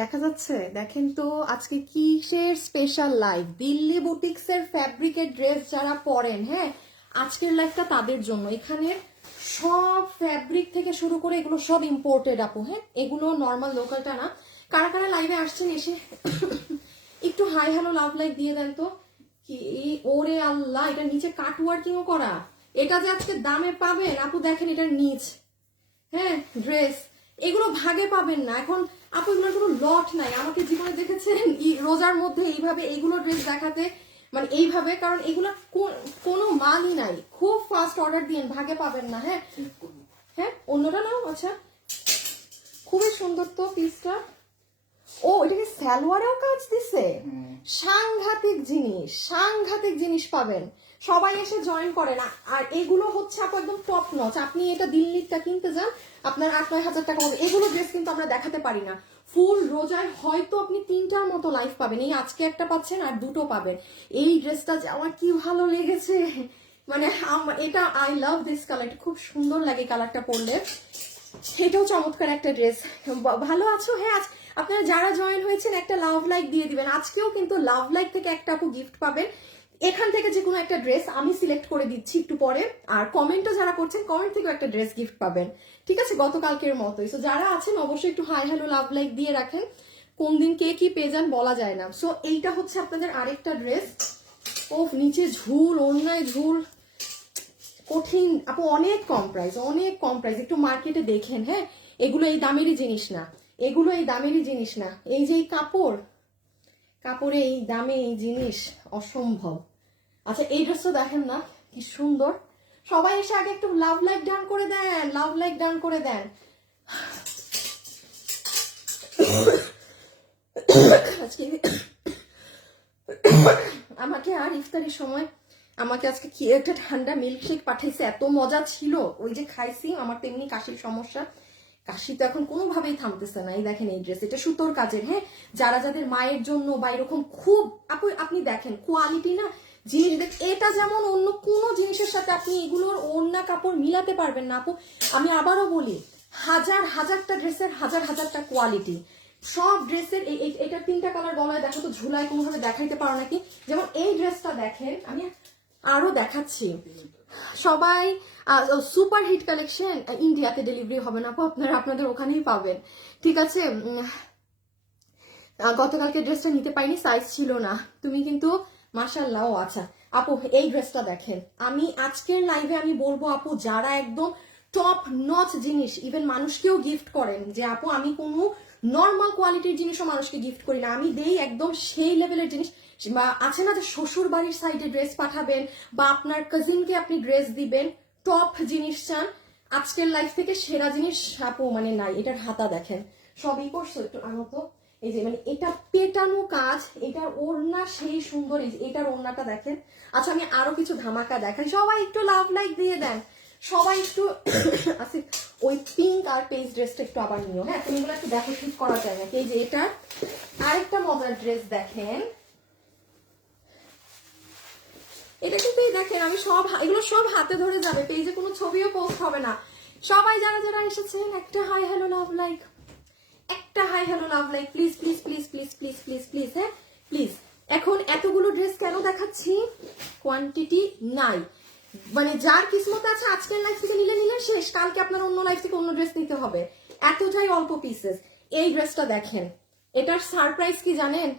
দেখা যাচ্ছে? দেখেন তো আজকে কিসের স্পেশাল লাইভ। দিল্লি বুটিক্সের ফ্যাব্রিকের ড্রেস যারা পরেন, হ্যাঁ, আজকের লাইভটা তাদের জন্য। এখানে সব ফ্যাব্রিক থেকে শুরু করে এগুলো সব ইম্পোর্টেড আপু, হ্যাঁ, এগুলো নর্মাল লোকালটা না। কারা কারা লাইভে আসছেন এসে একটু হাই হ্যালো লাভ লাইক দিয়ে দেন তো। কি ওরে আল্লাহ, এটা নিচে কাট ওয়ার্কিংও করা। এটা যে আজকে দামে পাবেন আপু, দেখেন এটার নিচ, হ্যাঁ, ড্রেস এগুলো ভাগে পাবেন না এখন আপু, এগুলোর কোনো লট নাই। আমাকে জীবনে দেখেছেন রোজার মধ্যে এইভাবে এইগুলো ড্রেস দেখাতে, মানে এইভাবে, কারণ এগুলো কোনো মালই নাই। খুব ফাস্ট অর্ডার দিন, ভাগে পাবেন না। হ্যাঁ হ্যাঁ, অন্যটা নাও। আচ্ছা, খুবই সুন্দর তো পিসটা। ও, এটাকে সালোয়ারেও কাজ দিছে। সাংঘাতিক জিনিস, সাংঘাতিক জিনিস পাবেন। সবাই এসে জয়েন করেন। আর এগুলো হচ্ছে আপু একদম টপ নচ। আপনি এটা দিল্লিটা কিনতে যান, আপনার 8-9 হাজার টাকা হবে। এগুলো ড্রেস কিন্তু আমরা দেখাতে পারি না। ফুল রোজায় হয়তো আপনি 3টার মতো লাইভ পাবেন। এই আজকে একটা পাচ্ছেন আর 2টো পাবেন। এই ড্রেসটা যে আমার কি ভালো লেগেছে, মানে এটা আই লাভ দিস কালার। খুব সুন্দর লাগে কালারটা পরলে। এটাও চমৎকার একটা ড্রেস। ভালো আছো? হ্যাঁ, আপনারা যারা জয়েন হয়েছেন একটা লাভ লাইক দিয়ে দিবেন। আজকেও কিন্তু লাভ লাইক থেকে একটা আপু গিফট পাবেন। এখান থেকে যে কোনো একটা ড্রেস আমি সিলেক্ট করে দিচ্ছি একটু পরে। আর কমেন্টও যারা করছেন, কমেন্ট থেকেও একটা ড্রেস গিফট পাবেন, ঠিক আছে, গতকালকের মতোই। সো যারা আছেন অবশ্যই একটু হাই হ্যালো লাভ লাইক দিয়ে রাখেন। কোন দিন কে কি পেয়ে যান বলা যায় না। সো এইটা হচ্ছে আপনাদের আরেকটা ড্রেস। ও নিচে ঝুল, অন্যায় ঝুল, কঠিন আপু, অনেক কম প্রাইস, অনেক কম প্রাইস। একটু মার্কেটে দেখেন, হ্যাঁ, এগুলো এই দামেরই জিনিস না, এগুলো এই দামেরই জিনিস না। এই যে এই কাপড়ে এই দামে এই জিনিস অসম্ভব। আচ্ছা, এই ড্রেসটা দেখেন না কি সুন্দর। সবাই এসে আগে একটু লাভ লাইক ডান করে দেন, লাভ লাইক ডান করে দেন। আজকে আমাকে আর ইফতারির সময় আমাকে আজকে কি একটা ঠান্ডা মিল্কশেক পাঠাইছে, এত মজা ছিল। ওই যে খাইছি, আমার তেমনি কাশির সমস্যা, কাশি তো এখন কোনোভাবেই থামতেছে না। এই দেখেন এই ড্রেস, এটা সুতোর কাজের, হ্যাঁ, যারা যাদের মায়ের জন্য বা এরকম খুব আপু, আপনি দেখেন কোয়ালিটি না জিনিস দেখ, এটা যেমন অন্য কোনো জিনিসের সাথে আপনি এগুলোর ওড়না কাপড় মিলাতে পারবেন না আপু। আমি আবারও বলি, হাজার হাজারটা ড্রেসের হাজার হাজারটা কোয়ালিটি। সব ড্রেসের এটা 3টা কালার গলায় দেখো তো, ঝুলায় কোনোভাবে দেখাইতে পারো নাকি? যেমন এই ড্রেসটা দেখেন, আমি আরো দেখাচ্ছি। সবাই সুপার হিট কালেকশন ইন্ডিয়াতে ডেলিভারি হবে না আপু, আপনারা আপনাদের ওখানেই পাবেন, ঠিক আছে। গতকালকে ড্রেসটা নিতে পাইনি, সাইজ ছিল না। তুমি কিন্তু মাশাআল্লাহ। ও আচ্ছা আপু, এই ড্রেসটা দেখেন। আমি আজকের লাইভে আমি বলবো আপু, যারা একদম টপ নচ জিনিস ইভেন মানুষকেও গিফট করেন, যে আপু আমি কোনো নর্মাল কোয়ালিটির জিনিসও মানুষকে গিফট করি না, আমি দেই একদম সেই লেভেলের জিনিস। বা আছে না যে শ্বশুর বাড়ির সাইডে ড্রেস পাঠাবেন বা আপনার কাজিনকে আপনি ড্রেস দিবেন, টপ জিনিস চান, আজকের লাইফ থেকে সেরা জিনিস আপু মানে নাই। এটার হাতা দেখেন, সবই করছো একটু আনো তো। এই যে মানে এটা পেটানো কাজ, এটার ওড়না সেই সুন্দর। এই যে এটার ওড়নাটা দেখেন। আচ্ছা, আমি আরো কিছু ধামাকা দেখাই। সবাই একটু লাভ লাইক দিয়ে দেন, সবাই একটু আচ্ছা, ওই পিঙ্ক আর পেজ ড্রেসটা একটু আবার নিও, হ্যাঁ, তুমি এগুলো একটু দেখো ঠিক করা যায় নাকি। এই যে এটা আরেকটা মজার ড্রেস দেখেন। এটা কিন্তু দেখেন, আমি সব এগুলো সব হাতে ধরে যাবে, পেজে কোনো ছবিও পোস্ট হবে না। সবাই যারা যারা এসেছেন একটা হাই হ্যালো লাভ লাইক, একটা hi hello love like, please please please please please please please, হ্যাঁ প্লিজ। এখন এতগুলো ড্রেস কেন দেখাচ্ছি? কোয়ান্টিটি নাই, মানে যার কিসমত আছে আজকের লাইফ থেকে নিলে নিলে শেষ, কালকে আপনার অন্য লাইফ থেকে অন্য ড্রেস নিতে হবে। এতটাই অল্প পিসেস। এই ড্রেসটা দেখেন, এটার সারপ্রাইজ কি জানেন?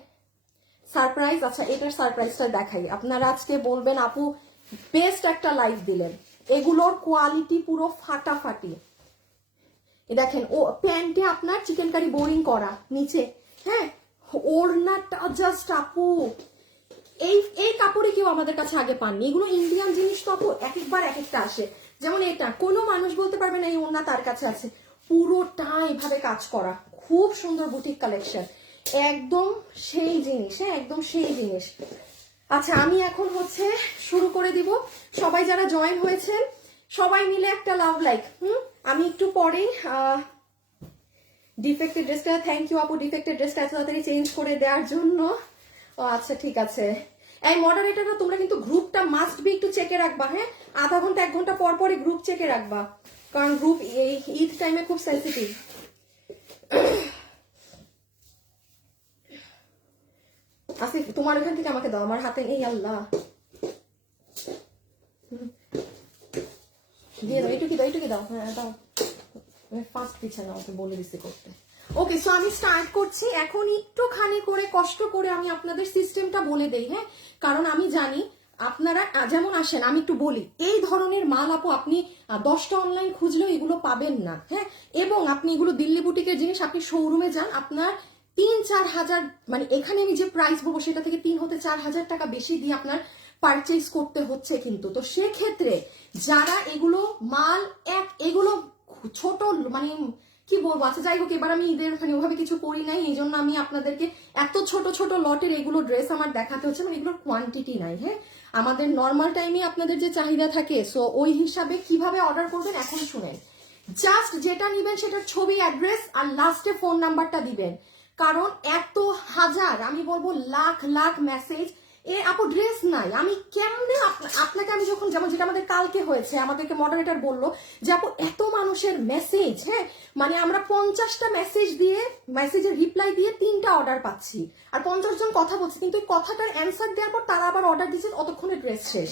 সারপ্রাইজ, আচ্ছা এটার সারপ্রাইজটা দেখাই। আপনারা আজকে বলবেন আপু বেস্ট একটা লাইফ দিলেন। এগুলোর কোয়ালিটি পুরো ফাটাফাটি। দেখেন, ও প্যান্টে আপনার চিকেন কারি বোরিং করা নিচে, হ্যাঁ, ওড়নাটা জাস্ট আপু, এই এই কাপড়ে কেউ আমাদের কাছে আগে পাননি। এগুলো ইন্ডিয়ান জিনিস তো আপু, এক একবার এক একটা আসে। যেমন এটা কোনো মানুষ বলতে পারবে না এই ওড়না তার কাছে আছে। পুরোটা এভাবে কাজ করা, খুব সুন্দর বুটিক কালেকশন, একদম সেই জিনিস, হ্যাঁ, একদম সেই জিনিস। আচ্ছা, আমি এখন হচ্ছে শুরু করে দিব। সবাই যারা জয়েন হয়েছেন সবাই মিলে একটা লাভ লাইক। আমি একটু পরেই ডিফেক্টেড ড্রেসটা, থ্যাংক ইউ আপু ডিফেক্টেড ড্রেসটা এত তাড়াতাড়ি চেঞ্জ করে দেওয়ার জন্য। ও আচ্ছা ঠিক আছে। এই মডারেটররা তোমরা কিন্তু গ্রুপটা মাস্ট বি একটু চেকে রাখবা, হ্যাঁ, আধা ঘন্টা 1 ঘন্টা পর পরই গ্রুপ চেকে রাখবা, কারণ গ্রুপ এই ঈদ টাইমে খুব সেন্সিটিভ। আসিফ তোমার ওখান থেকে আমাকে দাও, আমার হাতে নেই। আল্লাহ, দিয়ে দাও, এইটুকু দাও, এইটুকু দাও। হ্যাঁ দাও, ফার্স্ট পিছনে আমাকে বলে দিছি করতে। ওকে, সো আমি স্টার্ট করছি এখন। একটুখানি করে কষ্ট করে আমি আপনাদের সিস্টেমটা বলে দেই, হ্যাঁ, কারণ আমি জানি আপনারা যেমন আসেন, আমি একটু বলি, এই ধরনের মাল আপু আপনি 10টা অনলাইন খুঁজলেও এগুলো পাবেন না, হ্যাঁ। এবং আপনি এগুলো দিল্লি বুটিকের জিনিস, আপনি শোরুমে যান, আপনার 3-4 হাজার, মানে এখানে আমি যে প্রাইস বলবো সেটা থেকে 3 হতে 4 হাজার টাকা বেশি দিয়ে আপনার পারচেজ করতে হচ্ছে কিন্তু। তো সেক্ষেত্রে যারা এগুলো মাল এগুলো ছোট, মানে কি বলবো, আচ্ছা যাই হোক, এবার আমি ঈদের ওভাবে কিছু করি নাই, এই জন্য আমি আপনাদেরকে এত ছোট ছোট লটের এগুলো ড্রেস আমার দেখাতে হচ্ছে, মানে এগুলোর কোয়ান্টিটি নাই, হ্যাঁ। আমাদের নর্মাল টাইমে আপনাদের যে চাহিদা থাকে, সো ওই হিসাবে কিভাবে অর্ডার করবেন এখন শুনেন। জাস্ট যেটা নিবেন সেটার ছবি, অ্যাড্রেস আর লাস্টে ফোন নাম্বারটা দিবেন, কারণ এত হাজার, আমি বলবো লাখ লাখ মেসেজ, আপু ড্রেস নাই, আমি কেমনে আপনাকে, আমি যখন, যেমন যেটা আমাদের কালকে হয়েছে, আমাদেরকে মডারেটর বললো যে আপু এত মানুষের মেসেজ, হ্যাঁ, মানে আমরা 50টা মেসেজ দিয়ে, মেসেজের রিপ্লাই দিয়ে 3টা অর্ডার পাচ্ছি, আর 50 জন কথা বলছে, কিন্তু ওই কথাটার অ্যান্সার দেওয়ার পর তারা আবার অর্ডার দিচ্ছেন, অতক্ষণে ড্রেস শেষ।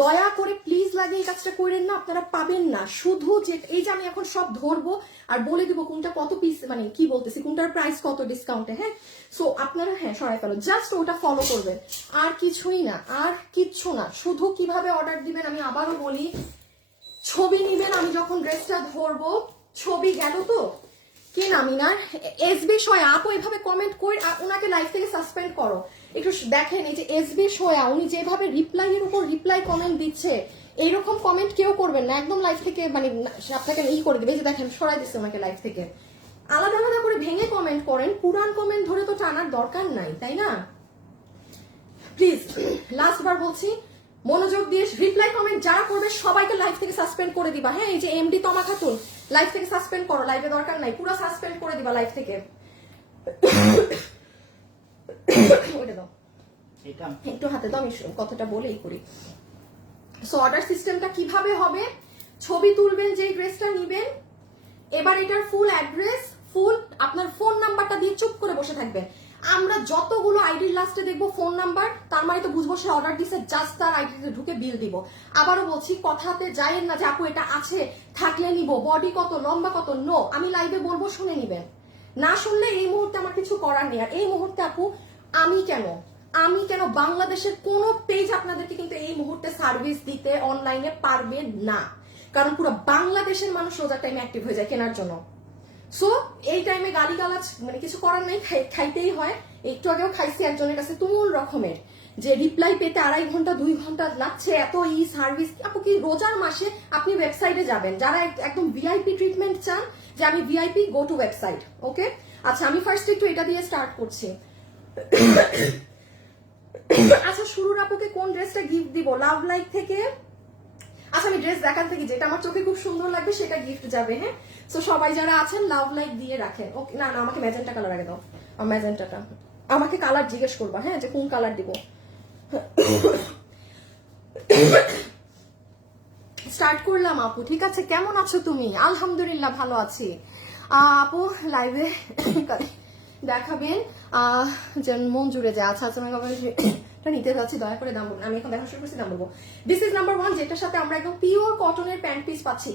দয়া করে প্লিজ লাগে এই কাজটা করেন না, আপনারা পাবেন না। শুধু যে এই যে আমি এখন সব ধরবো আর বলে দিব কোনটা কত পিস, মানে কি বলতেছি, কোনটার প্রাইস কত ডিসকাউন্টে, হ্যাঁ। সো আপনারা, হ্যাঁ, সরাই ফেলো, জাস্ট ওটা ফলো করবেন, আর কিছুই না, আর কিচ্ছু না। শুধু কিভাবে অর্ডার দিবেন আমি আবারও বলি, ছবি নিবেন, আমি যখন ড্রেসটা ধরবো, ছবি গেল তো, কি নাম ইনার, এসবি সোয়া আপু, এভাবে কমেন্ট করে ওনাকে লাইভ থেকে সাসপেন্ড করো। একটু দেখেন, এই যে এসবি সোয়া, উনি যেভাবে রিপ্লাইয়ের উপর রিপ্লাই কমেন্ট দিচ্ছে, এইরকম কমেন্ট কেউ করবেন না, একদম লাইভ থেকে, মানে আপনাকে ই করে দেবে। এই যে দেখেন, সরাই দিচ্ছে ওনাকে লাইভ থেকে। আলাদা আলাদা করে ভেঙে কমেন্ট করেন, পুরান কমেন্ট ধরে তো টানার দরকার নাই, তাই না? প্লিজ লাস্ট বার বলছি, মনোযোগ দিয়ে রিপ্লাই কমেন্ট যারা করবে সবাইকে লাইভ থেকে সাসপেন্ড করে দিবা, হ্যাঁ। এই যে এমডি তমা খাতুন, লাইভ থেকে সাসপেন্ড করো, লাইভে দরকার নাই, পুরো সাসপেন্ড করে দিবা লাইভ থেকে। ওইটা দাও, একটু হাতে দাও, আমি কথাটা বলেই করি। সো অর্ডার সিস্টেমটা কিভাবে হবে, ছবি তুলবেন যেই ড্রেসটা নিবেন, এবার এটার ফুল অ্যাড্রেস, ফুল আপনার ফোন নাম্বারটা দিয়ে চুপ করে বসে থাকবেন। আমরা যতগুলো আইডির লাস্টে দেখবো ফোন নাম্বার, তার মানে তো বুঝবো সে অর্ডার দিছে, জাস্ট তার আইডিতে ঢুকে বিল দিব। আবারও বলছি, কথাতে যাইয়েন না যে আপু এটা আছে, থাকলে নিব, বডি কত, লম্বা কত, নো, আমি লাইভে বলবো, শুনে নিবেন। না শুনলে এই মুহূর্তে আমার কিছু করার নেই। আর এই মুহূর্তে আপু আমি কেন বাংলাদেশের কোন পেজ আপনাদেরকে কিন্তু এই মুহূর্তে সার্ভিস দিতে অনলাইনে পারবে না, কারণ পুরো বাংলাদেশের মানুষ রোজার টাইমে অ্যাক্টিভ হয়ে যায় কেনার জন্য। সো এই টাইমে গালিগালাজ মানে কিছু করার নেই, খাইতেই হয়। একটু আগেও খাইছি একজনের কাছে তুমুল রকমের, যে রিপ্লাই পেতে 2.5 ঘন্টা 2 ঘন্টা লাগছে, এত সার্ভিস। আপু কি রোজার মাসে আপনি ওয়েবসাইটে যাবেন, যারা একদম ভিআইপি ট্রিটমেন্ট চান, যে আমি ভিআইপি, গো টু ওয়েবসাইট, ওকে। আচ্ছা, আমি ফার্স্ট একটু এটা দিয়ে স্টার্ট করছি। আচ্ছা, শুরুর আপুকে কোন ড্রেসটা গিফট দিব, লাভ লাইক থেকে? আচ্ছা, আমি ড্রেস দেখান থেকে যেটা আমার চোখে খুব সুন্দর লাগবে সেটা গিফট যাবে, হ্যাঁ। সো সবাই যারা আছেন লাভ লাইক দিয়ে রাখেন, ওকে। না না, আমাকে ম্যাজেন্টা কালার আগে দাও, ম্যাজেন্টাটা। আমাকে কালার জিজ্ঞেস করবা, হ্যাঁ, যে কোন কালার দিব। স্টার্ট করলাম আপু, ঠিক আছে। কেমন আছো তুমি? আলহামদুলিল্লাহ ভালো আছি আপু। লাইভে দেখাবেন যেন মন জুড়ে যায়। আচ্ছা আচ্ছা, নিতে যাচ্ছি, দয়া করে দাম বলুন। আমি এখন দেখা শুরু করছি, দাম বলবো। দিস ইজ নাম্বার 1, যেটার সাথে আমরা একদম পিওর কটনের প্যান্ট পিস পাচ্ছি,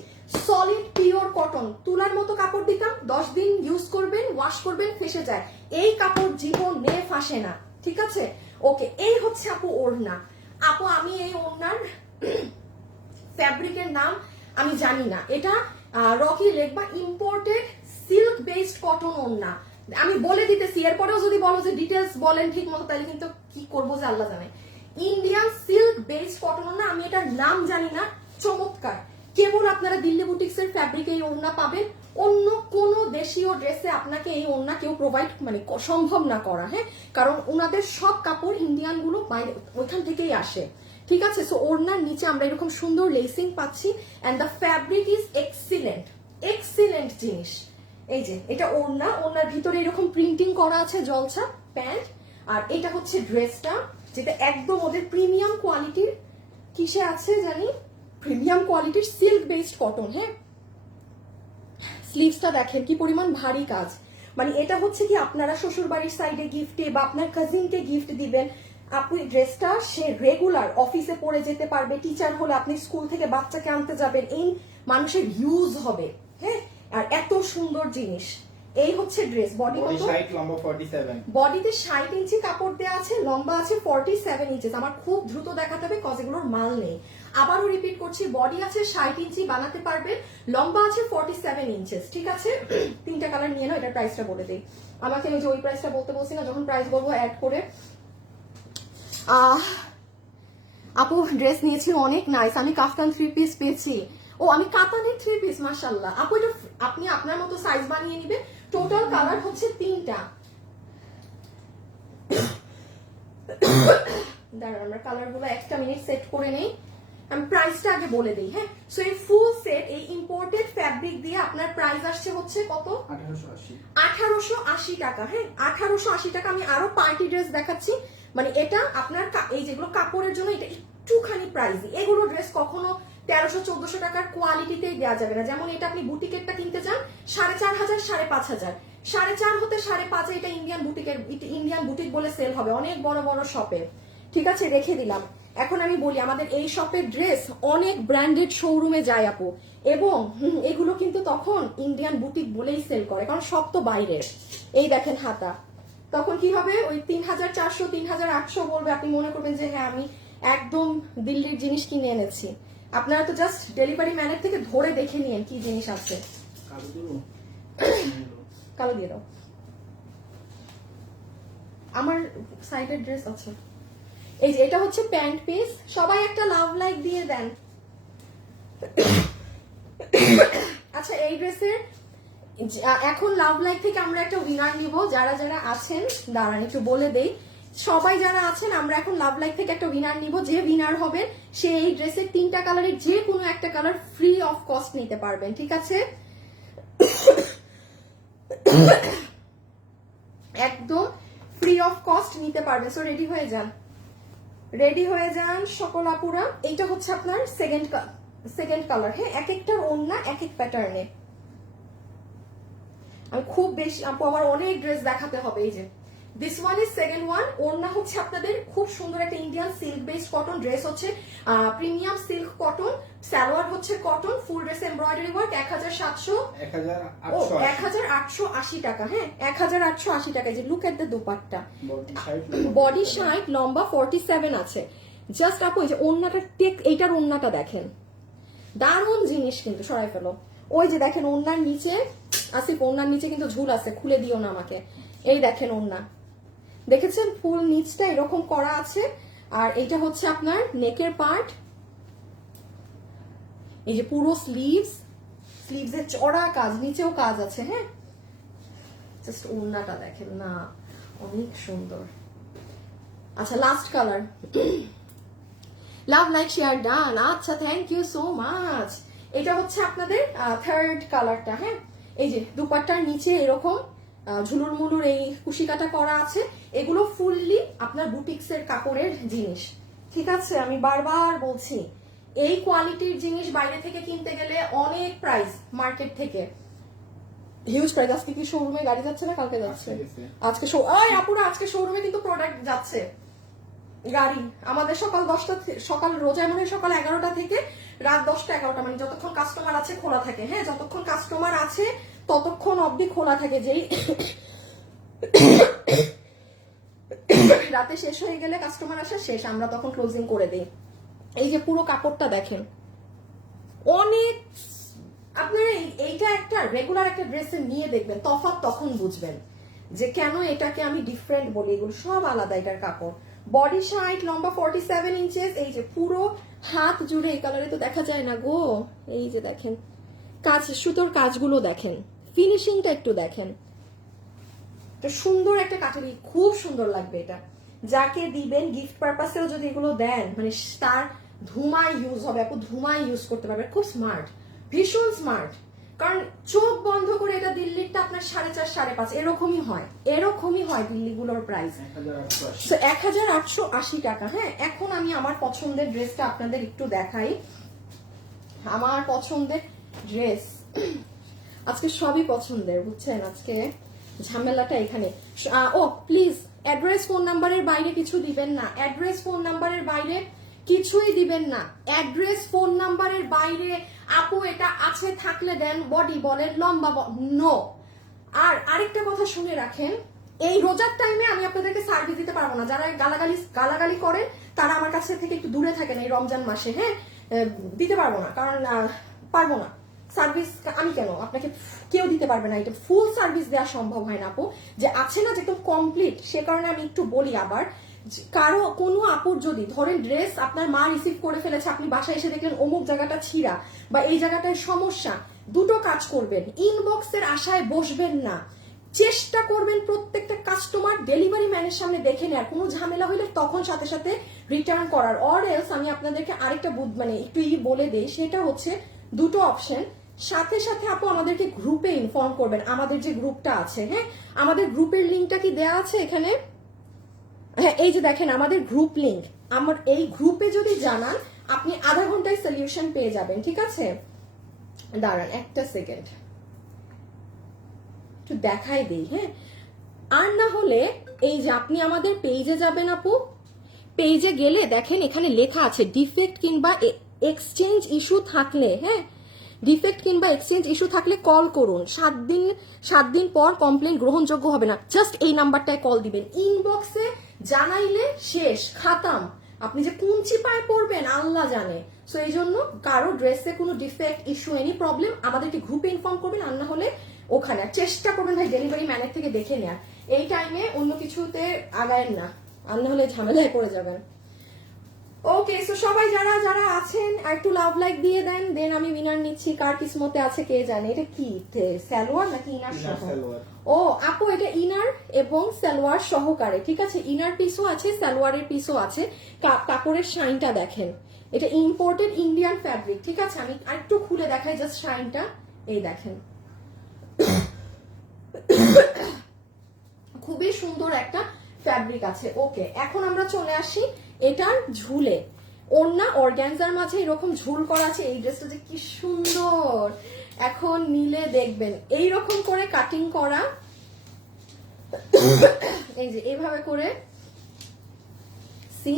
সলিড পিওর কটন, তুলার মতো কাপড় দিতাম, 10 দিন ইউজ করবেন, ওয়াশ করবেন, ফেসে যায়। এই কাপড় জীবনে ফাঁসে না, ঠিক আছে, ওকে। এই হচ্ছে আপু ওড়না। আপু আমি এই ওড়নার ফ্যাব্রিকের নাম আমি জানি না, এটা রকি লেগ বা ইম্পোর্টেড সিল্ক বেসড কটন ওড়না। আমি বলে দিতেছি, এরপরেও যদি বলো যে ডিটেলস বলেন ঠিক মতো, তাহলে কিন্তু কি করবো যে আল্লাহ জানে। ইন্ডিয়ান সিল্ক বেসড কটন ওড়না, আমি এটার নাম জানি না, চমৎকার। কেবল আপনারা দিল্লি বুটিক্স এর ফ্যাব্রিক এই ওড়না পাবেন, অন্য কোন দেশীয় ড্রেসে আপনাকে এই ওড়না কেউ প্রোভাইড মানে সম্ভব না করা, হ্যাঁ, কারণ ওনাদের সব কাপড় ইন্ডিয়ান গুলো বাইরে ওইখান থেকেই আসে, ঠিক আছে। সো ওড়নার নিচে আমরা এরকম সুন্দর লেসিং পাচ্ছি, and the fabric is excellent, excellent জিনিস। এই যে এটা ওড়না, ওড়নার ভিতরে এরকম প্রিন্টিং করা আছে, জলছা প্যান্ট। আর এটা হচ্ছে ড্রেসটা, যেটা একদম ওদের প্রিমিয়াম কোয়ালিটির, কিসে আছে জানি, প্রিমিয়াম কোয়ালিটির সিল্ক বেসড কটন, হ্যাঁ। স্লিভসটা দেখেন কি পরিমাণ ভারী কাজ, মানে এটা হচ্ছে কি আপনারা শ্বশুর বাড়ির সাইডে গিফটে বা আপনার কাজিনকে গিফট দিবেন। আপনি ড্রেসটা সে রেগুলার অফিসে পরে যেতে পারবে, টিচার হলে আপনি স্কুল থেকে বাচ্চাকে আনতে যাবেন, এই মানুষের ইউজ হবে। হ্যাঁ, আর এত সুন্দর জিনিস। এই হচ্ছে ড্রেস। বডি কত? লম্বা 47। বডিতে 60 ইঞ্চি কাপড় দেওয়া আছে, লম্বা আছে 47 ইঞ্চেস। আমার খুব দ্রুত দেখাতে হবে কজ এগুলোর মাল নেই। আবারও রিপিট করছি, বডি আছে 60 ইঞ্চি, বানাতে পারবেন, লম্বা আছে 47 ইঞ্চেস। ঠিক আছে, তিনটা কালার নিয়ে নাও। এটার প্রাইসটা বলে দিই। আমাকে ওই যে ওই প্রাইসটা বলতে বলছি না, যখন প্রাইস বলবো অ্যাড করে। আপু ড্রেস নিয়েছি অনেক নাইস, আমি কাফতান 3 পিস পেয়েছি। ও আমি কাতানের 3 পিস, মাশাআল্লাহ। আপু এটা আপনি আপনার মতো সাইজ বানিয়ে নেবেন। টোটাল কালার হচ্ছে 3টা। দাঁড়ান আমরা কালারগুলো একটা মিনিট সেট করে নেই। আমি প্রাইসটা আগে বলে দিই। হ্যাঁ, সো এই ফুল সেট এই ইম্পোর্টেড ফ্যাব্রিক দিয়ে আপনার প্রাইস আসছে হচ্ছে কত? 1880 টাকা। হ্যাঁ, 1880 টাকা। আমি আরো পার্টি ড্রেস দেখাচ্ছি, মানে এটা আপনার এই যেগুলো কাপড়ের জন্য এটা একটুখানি প্রাইসই। এগুলো ড্রেস কখনো 1300-1400 টাকার কোয়ালিটিতেই দেওয়া যাবে না। যেমন এটা আপনি বুটিকেরটা কিনতে চান 4500, 5500, 4.5 হতে 5.5 এটা ইন্ডিয়ান বুটিকের, ইন্ডিয়ান বুটিক বলে সেল হবে অনেক বড় বড় শপে। ঠিক আছে, রেখে দিলাম। এখন আমি বলি আমাদের এই শপের ড্রেস অনেক ব্র্যান্ডেড শোরুমে যায় আপু, এবং এগুলো কিন্তু তখন ইন্ডিয়ান বুটিক বলেই সেল করে, কারণ সব তো বাইরের। এই দেখেন হাতা, তখন কি হবে ওই 3400, 3800 বলবে, আপনি মনে করবেন যে হ্যাঁ আমি একদম দিল্লির জিনিস কিনে এনেছি। আপনারা তো জাস্ট ডেলিভারি ম্যানের থেকে ধরে দেখে নিন কি জিনিস আছে। কালো দিয়ে দাও, আমার সাইডের ড্রেস আছে। এই যে এটা হচ্ছে প্যান্ট পিস। সবাই একটা লাভ লাইক দিয়ে দেন। আচ্ছা, এই ড্রেসের এখন লাভ লাইক থেকে আমরা একটা উইনার নিব। যারা যারা আছেন দাঁড়ান একটু বলে দেই, সবাই যারা আছেন আমরা এখন লাভ লাইক থেকে একটা উইনার নিব। যে উইনার হবে সে এই ড্রেসের 3টা কালারের যে কোনো একটা কালার ফ্রি অফ কস্ট নিতে পারবেন। ঠিক আছে, একদম ফ্রি অফ কস্ট নিতে পারবেন। সো রেডি হয়ে যান, রেডি হয়ে যান সকল আপুরা। এইটা হচ্ছে আপনার সেকেন্ড কালার। হ্যাঁ, এক একটার ওড়না এক এক প্যাটার্নে। আমি খুব বেশি আপু, আমার অনেক ড্রেস দেখাতে হবে। এই যে this one is second one. ওড়না হচ্ছে আপনাদের খুব সুন্দর একটা Indian silk based cotton dress, হচ্ছে প্রিমিয়াম সিল্ক কটন। সালোয়ার হচ্ছে কটন, ফুল ড্রেস এমব্রয়ডারি ওয়ার্ক। 1880 টাকা। হ্যাঁ, 1880 টাকা। যে look at the dupatta, body 60, লম্বা 47 আছে। জাস্ট আপু এই যে ওড়নাটা টেক, এইটার ওড়নাটা দেখেন, দারুণ জিনিস কিন্তু। সরাই ফেলো। ওই যে দেখেন ওড়নার নিচে, আসিফ ওড়নার নিচে কিন্তু ঝুল আছে, খুলে দিও না আমাকে। এই দেখেন ওড়না, দেখেছেন ফুল নিচটা এরকম করা আছে। আর এইটা হচ্ছে আপনার নেকের পার্ট। এই যে পুরো স্লিভসের চড়া কাজ, নিচেও কাজ আছে। হ্যাঁ, জাস্ট ওড়নাটা দেখেন না, অনেক সুন্দর। আচ্ছা, last colour. Love like share done. আচ্ছা, থ্যাংক ইউ সো মাচ। এটা হচ্ছে আপনাদের থার্ড কালারটা। হ্যাঁ, এই যে দুপাট্টার নিচে এরকম ঝুলুর মুলুর এই কুশিকাটা করা আছে। এগুলো ফুললি আপনার বুটিক্সের কাপড়ের জিনিস। ঠিক আছে, আমি বারবার বলছি এই কোয়ালিটির জিনিস বাইরে থেকে কিনতে গেলে অনেক প্রাইস, মার্কেট থেকে হিউজ প্রাইস। আজকে কি শোরুমে গাড়ি যাচ্ছে না কালকে যাচ্ছে? আজকে আপুরা আজকে শোরুমে কিন্তু প্রোডাক্ট যাচ্ছে গাড়ি। আমাদের সকাল রোজ এমন সকাল 11টা থেকে রাত 10টা-11টা, মানে যতক্ষণ কাস্টমার আছে খোলা থাকে। হ্যাঁ, যতক্ষণ কাস্টমার আছে ততক্ষণ অবধি খোলা থাকে। যেই রাতে শেষ হয়ে গেলে কাস্টমার আসা শেষ, আমরা তখন ক্লোজিং করে দিই। এই যে পুরো কাপড়টা দেখেন, অনেক। আপনারা এইটা একটা রেগুলার একটা ড্রেসে নিয়ে দেখবেন, তফাৎ তখন বুঝবেন যে কেন এটাকে আমি ডিফারেন্ট বলি। এগুলো সব আলাদা। এটার কাপড় বডি 60, লম্বা 47 ইঞ্চেস। এই যে পুরো হাত জুড়ে, এই কালারে তো দেখা যায় না গো। এই যে দেখেন কাজ, সুতোর কাজগুলো দেখেন, ফিনিশিংটা একটু দেখেন। সুন্দর একটা কাটারি, খুব সুন্দর লাগবে এটা। যাকে দিবেন গিফট পারপাসেও যদি এগুলো দেন, মানে তার ধুমায় ইউজ হবে। আপু ধুমায় ইউজ করতে পারবে। খুব স্মার্ট, ভীষণ স্মার্ট। কারণ চোখ বন্ধ করে এটা দিল্লিরটা আপনার 4.5, 5.5 এরকমই হয়, এরকমই হয় দিল্লিগুলোর প্রাইস। 1880 টাকা। হ্যাঁ, এখন আমি আমার পছন্দের ড্রেসটা আপনাদের একটু দেখাই। আমার পছন্দের ড্রেস আজকে সবই পছন্দের, বুঝছেন। আজকে ঝামেলাটা এখানে। ও প্লিজ অ্যাড্রেস ফোন নাম্বারের বাইরে কিছু দিবেন না, অ্যাড্রেস ফোন নাম্বারের বাইরে কিছুই দিবেন না, অ্যাড্রেস ফোন নাম্বারের বাইরে আপু এটা আছে থাকলে দেন, বডি বলেন লম্বা নো। আর আরেকটা কথা শুনে রাখেন, এই রোজার টাইমে আমি আপনাদেরকে সার্ভিস দিতে পারবো না। যারা গালাগালি করেন তারা আমার কাছে থেকে একটু দূরে থাকেন এই রমজান মাসে, হ্যাঁ দিতে পারবো না, কারণ পারবো না সার্ভিস। আমি কেন, আপনাকে কেউ দিতে পারবে না, এটা ফুল সার্ভিস দেওয়া সম্ভব হয় না আপু, যে আছে না যে একদম কমপ্লিট। সে কারণে আমি একটু বলি আবার, কারো কোনো আপুর যদি ধরেন ড্রেস আপনার মা রিসিভ করে ফেলেছে, আপনি বাসায় এসে দেখলেন অমুক জায়গাটা ছিঁড়া বা এই জায়গাটায় সমস্যা, দুটো কাজ করবেন, ইনবক্সের আশায় বসবেন না, চেষ্টা করবেন প্রত্যেকটা কাস্টমার ডেলিভারি ম্যানের সামনে দেখে নেওয়ার, কোনো ঝামেলা হইলে তখন সাথে সাথে রিটার্ন করার। অর এলস আমি আপনাদেরকে আরেকটা মানে একটু বলে দেই, সেটা হচ্ছে দুটো অপশন। সাথে সাথে আপু আমাদেরকে গ্রুপে ইনফর্ম করবেন, আমাদের যে গ্রুপটা আছে, হ্যাঁ আমাদের গ্রুপের লিঙ্কটা কি দেয়া আছে এখানে, হ্যাঁ এই যে দেখেন আমাদের গ্রুপ লিঙ্ক, আমার এই গ্রুপে যদি জানান আপনি আধা ঘন্টায় সলিউশন পেয়ে যাবেন, ঠিক আছে। দাঁড়ান একটা সেকেন্ড একটু দেখাই দেই, হ্যাঁ। আর না হলে এই যে আপনি আমাদের পেজে যাবেন আপু, পেজে গেলে দেখেন এখানে লেখা আছে ডিফেক্ট কিংবা এক্সচেঞ্জ ইস্যু থাকলে, হ্যাঁ ডিফেক্ট কিংবা এক্সচেঞ্জ ইস্যু থাকলে কল করুন, 7 দিন পর কমপ্লেন গ্রহণযোগ্য হবে না। জাস্ট এই নাম্বারটায় কল দিবেন, ইনবক্সে জানাইলে শেষ খাতাম, আপনি যে কোন চিপায় পড়বেন আল্লাহ জানে। সো এই জন্য কারো ড্রেসে কোনো ডিফেক্ট ইস্যু এনি প্রবলেম আমাদেরকে গ্রুপে ইনফর্ম করবেন, আর না হলে ওখানে চেষ্টা করবেন ভাই ডেলিভারি ম্যানের থেকে দেখে নেয়ার। এই টাইমে অন্য কিছুতে আগায়েন না, আর না হলে ঝামেলায় পড়ে যাবেন। ওকে, সো সবাই যারা যারা আছেন আর একটু লাভ লাইক দিয়ে দেন, দেন আমি উইনার নিচ্ছি। কার কিসমতে আছে কে জানে। এটা কি সালোয়ার নাকি ইনার সহ? ও আপু এটা ইনার এবং সালোয়ার সহকারে, ঠিক আছে। ইনার পিসও আছে, সালোয়ারের পিসও আছে। কাপড়ের শাইনটা দেখেন, এটা ইম্পোর্টেড ইন্ডিয়ান ফ্যাব্রিক, ঠিক আছে। আমি আরেকটু খুলে দেখাই জাস্ট শাইনটা, এই দেখেন খুবই সুন্দর একটা ফ্যাব্রিক আছে। ওকে, এখন আমরা চলে আসি এটার ঝুলে। ওড়না অর্গানজার মাঝে এরকম ঝুল করা আছে, এই ড্রেসটা যে কি সুন্দর, এখন নিলে দেখবেন এইরকম করে কাটিং করা, এই যে এইভাবে করে সি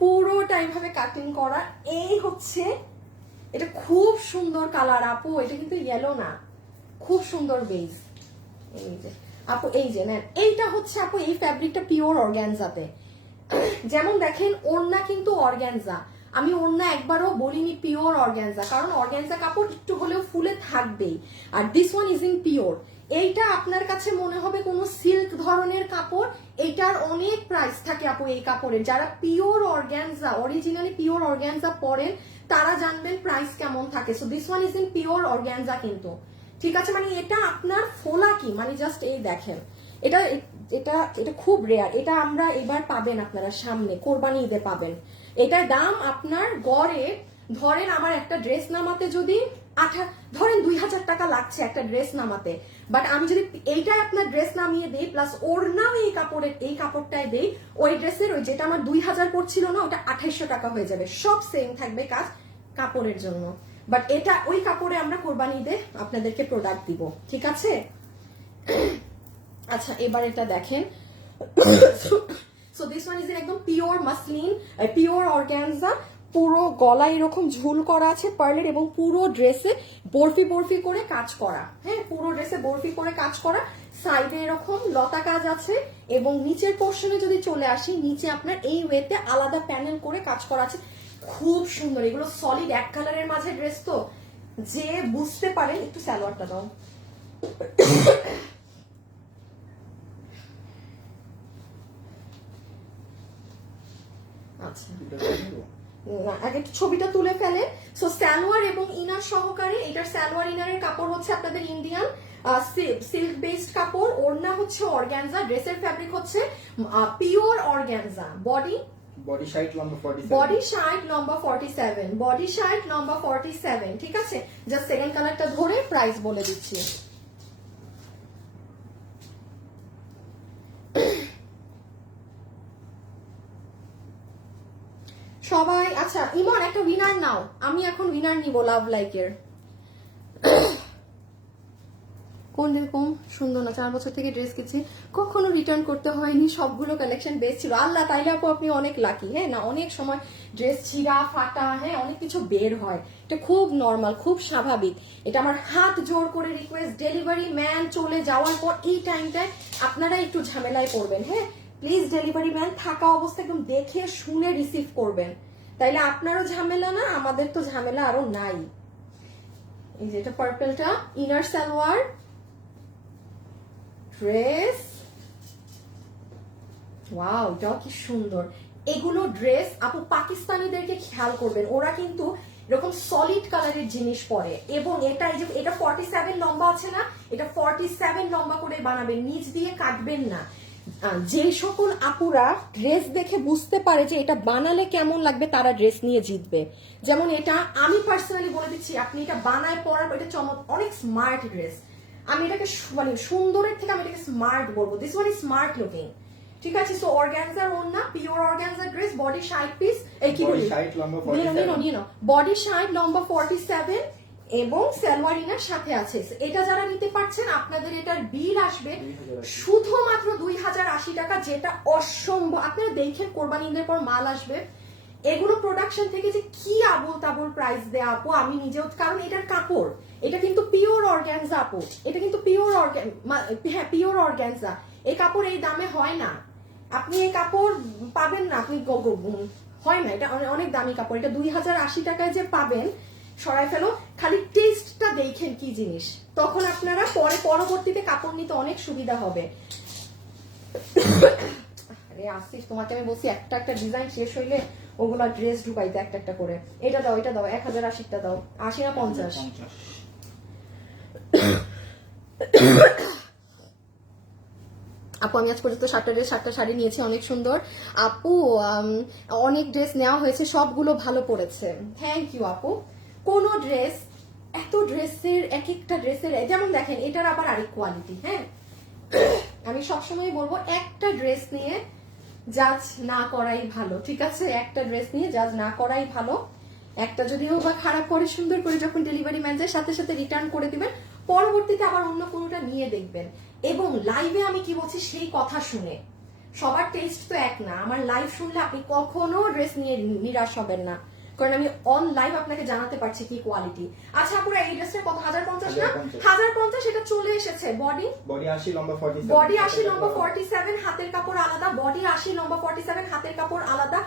পুরোটা এইভাবে কাটিং করা। এই হচ্ছে এটা খুব সুন্দর কালার আপু, এটা কিন্তু ইয়েলো না, খুব সুন্দর বেজ। এই যে আপু এই যে নেন, এইটা হচ্ছে আপু এই ফ্যাব্রিকটা পিওর অর্গানজাতে। যেমন দেখেন ওড়না কিন্তু অর্গানজা, আমি ওড়না একবারও বলিনি পিওর অর্গানজা, কারণ অর্গানজা কাপড় একটু হলেও ফুলে থাকবেই। আর this one is in pure. এইটা আপনার কাছে মনে হবে কোনো সিল্ক ধরনের কাপড়, এইটার অনেক প্রাইস থাকে আপু এই কাপড়ের। যারা pure organza originally pure organza পরেন তারা জানবেন প্রাইস কেমন থাকে। So this one is in pure organza কিন্তু, ঠিক আছে। মানে এটা আপনার ফোলা কি, মানে জাস্ট এই দেখেন, এটা এটা এটা খুব রেয়ার, এটা আমরা এবার পাবেন আপনারা সামনে কোরবানি ঈদে পাবেন। এটার দাম আপনার গড়ে ধরেন আমার একটা ড্রেস নামাতে যদি ধরেন 2000 টাকা লাগছে একটা ড্রেস নামাতে, বাট আমি যদি এইটাই আপনার ড্রেস নামিয়ে দেই প্লাস ওড়নাও এই কাপড়ের এই কাপড়টাই দেই, ওই ড্রেসের ওই যেটা আমার 2000 পড়ছিল না ওটা 2800 টাকা হয়ে যাবে। সব সেম থাকবে কাজ কাপড়ের জন্য, বাট এটা ওই কাপড়ে আমরা কোরবানি ঈদে আপনাদেরকে প্রোডাক্ট দিব, ঠিক আছে। আচ্ছা এবার এটা দেখেন, সো দিস ওয়ান ইজ একদম পিওর মাসলিন, পিওর অর্গানজা, পুরো গলায় এরকম ঝুল করা আছে পার্লের, এবং পুরো ড্রেসে বরফি বরফি করে কাজ করা, হ্যাঁ পুরো ড্রেসে বরফি করে কাজ করা, সাইডে এরকম লতা কাজ আছে, এবং নিচের পোর্শনে যদি চলে আসি নিচে আপনার এই ওয়েতে আলাদা প্যানেল করে কাজ করা আছে, খুব সুন্দর। এগুলো সলিড এক কালারের মাঝে ড্রেস, তো যে বুঝতে পারেন। একটু সালোয়ারটা দাও। আচ্ছা না আগে একটু ছবিটা তুলে ফেলে। সো সালোয়ার এবং ইনার সহকারে, এটার সালোয়ার ইনারের কাপড় হচ্ছে আপনাদের ইন্ডিয়ান সিল্ক বেসড কাপড়, ওড়না হচ্ছে অর্গানজা, ড্রেসের ফ্যাব্রিক হচ্ছে পিওর অর্গানজা, বডি সাইড লম্বা 47, বডি সাইড লম্বা 47, ঠিক আছে। জাস্ট সেকেন্ড কালারটা ধরে প্রাইস বলে দিচ্ছি। সবাই আচ্ছা ইমন একটা উইনার নাও, আমি এখন উইনার নিব লাভ লাইকের। কোন রকম সুন্দর না, 4 বছর থেকে ড্রেস কিনছি, কখনো রিটার্ন করতে হয়নি, সবগুলো কালেকশন বেস্ট ছিল। আল্লাহ, তাইলে আপু আপনি অনেক লাকি। হ্যাঁ না, অনেক সময় ড্রেস ছিঁড়া ফাটা, হ্যাঁ অনেক কিছু বের হয়, এটা খুব নর্মাল, খুব স্বাভাবিক। এটা আমার হাত জোর করে রিকোয়েস্ট, ডেলিভারি ম্যান চলে যাওয়ার পর এই টাইমটায় আপনারা একটু ঝামেলায় পড়বেন। হ্যাঁ প্লিজ, ডেলিভারি ম্যান থাকা অবস্থা একদম দেখে শুনে রিসিভ করবেন, তাইলে আপনারও ঝামেলা না, আমাদের তো ঝামেলা আরো নাই। এই যে এটা পার্পলটা, ইনার সালোয়ার, ড্রেস, ওয়াও এটাও কি সুন্দর। এগুলো ড্রেস আপু পাকিস্তানিদেরকে খেয়াল করবেন, ওরা কিন্তু এরকম সলিড কালারের জিনিস পরে, এবং এটা এই যে এটা 47 লম্বা আছে না, এটা 47 লম্বা করে বানাবেন, নিচ দিয়ে কাটবেন না। যে সকল আপুরা ড্রেস দেখে বুঝতে পারে যে এটা বানালে কেমন লাগবে, তারা ড্রেস নিয়ে জিতবে। যেমন এটা আমি পার্সোনালি বলে দিচ্ছি, আপনি এটা বানায় পরার পর এটা অনেক স্মার্ট ড্রেস। আমি এটাকে মানে সুন্দরের থেকে আমি এটাকে স্মার্ট বলবো, this one is smart looking. ঠিক আছে, সো অর্গানজার ওন্না, pure organza dress, body 60 piece, এই কি বলি বডি 60 লম্বা 47, এবং সালোয়ারিনার সাথে আছে। এটা যারা নিতে পারছেন আপনাদের এটার বিল আসবে শুধুমাত্র 2080 টাকা, যেটা অসম্ভব। আপনারা দেখেন কোরবানি ঈদের পর মাল আসবে, এগুলো প্রোডাকশন থেকে যে কি আবল তাবল প্রাইস দেয়া আপু, আমি নিজেও, কারণ এটার কাপড়, এটা কিন্তু পিওর অর্গানজা আপু, এটা কিন্তু পিওর হ্যাঁ পিওর অর্গানজা। এই কাপড় এই দামে হয় না, আপনি এই কাপড় পাবেন না, আপনি হয় না, এটা অনেক দামি কাপড়। এটা 2080 টাকায় যে পাবেন, সরাই ফেলো, খালি টেস্টটা দেখেন কি জিনিস, তখন আপনারা পরবর্তীতে কাপড় নিতে অনেক সুবিধা হবে। আরে আসিফ, তোমাকে আমি বলছি একটা একটা ডিজাইন শেষ হইলে ওগুলা ড্রেস ঢুকাইতে একটা একটা করে। এটা দাও, এটা দাও, 1080টা দাও, 80 না 50? আপু আমি আজ পর্যন্ত 7টা ড্রেস 7টা শাড়ি নিয়েছি, অনেক সুন্দর আপু। অনেক ড্রেস নেওয়া হয়েছে, সবগুলো ভালো পড়েছে, থ্যাংক ইউ আপু। কোন ড্রেস, এত ড্রেসের এক একটা ড্রেসের, যেমন দেখেন এটার আবার আরেক কোয়ালিটি। হ্যাঁ আমি সবসময় বলবো একটা ড্রেস নিয়ে জাজ না করাই ভালো, ঠিক আছে, একটা ড্রেস নিয়ে জাজ না করাই ভালো। একটা যদিও বা খারাপ করে, সুন্দর করে যখন ডেলিভারি ম্যান যায় সাথে সাথে রিটার্ন করে দিবেন, পরবর্তীতে আবার অন্য কোনোটা নিয়ে দেখবেন। এবং লাইভে আমি কি বলছি সেই কথা শুনে, সবার টেস্ট তো এক না, আমার লাইভ শুনলে আপনি কখনো ড্রেস নিয়ে নিরাশ হবেন না, কারণ আমি অন লাইভ আপনাকে জানাতে পারছি কি কোয়ালিটি। আচ্ছা আপুরা, এই ড্রেসটা কত? 1050 না? 1050, এটা চলে এসেছে। বডি 80 লম্বা 47, বডি 80 লম্বা 47, হাতের কাপড় আলাদা, বডি 80 লম্বা 47, হাতের কাপড় আলাদা,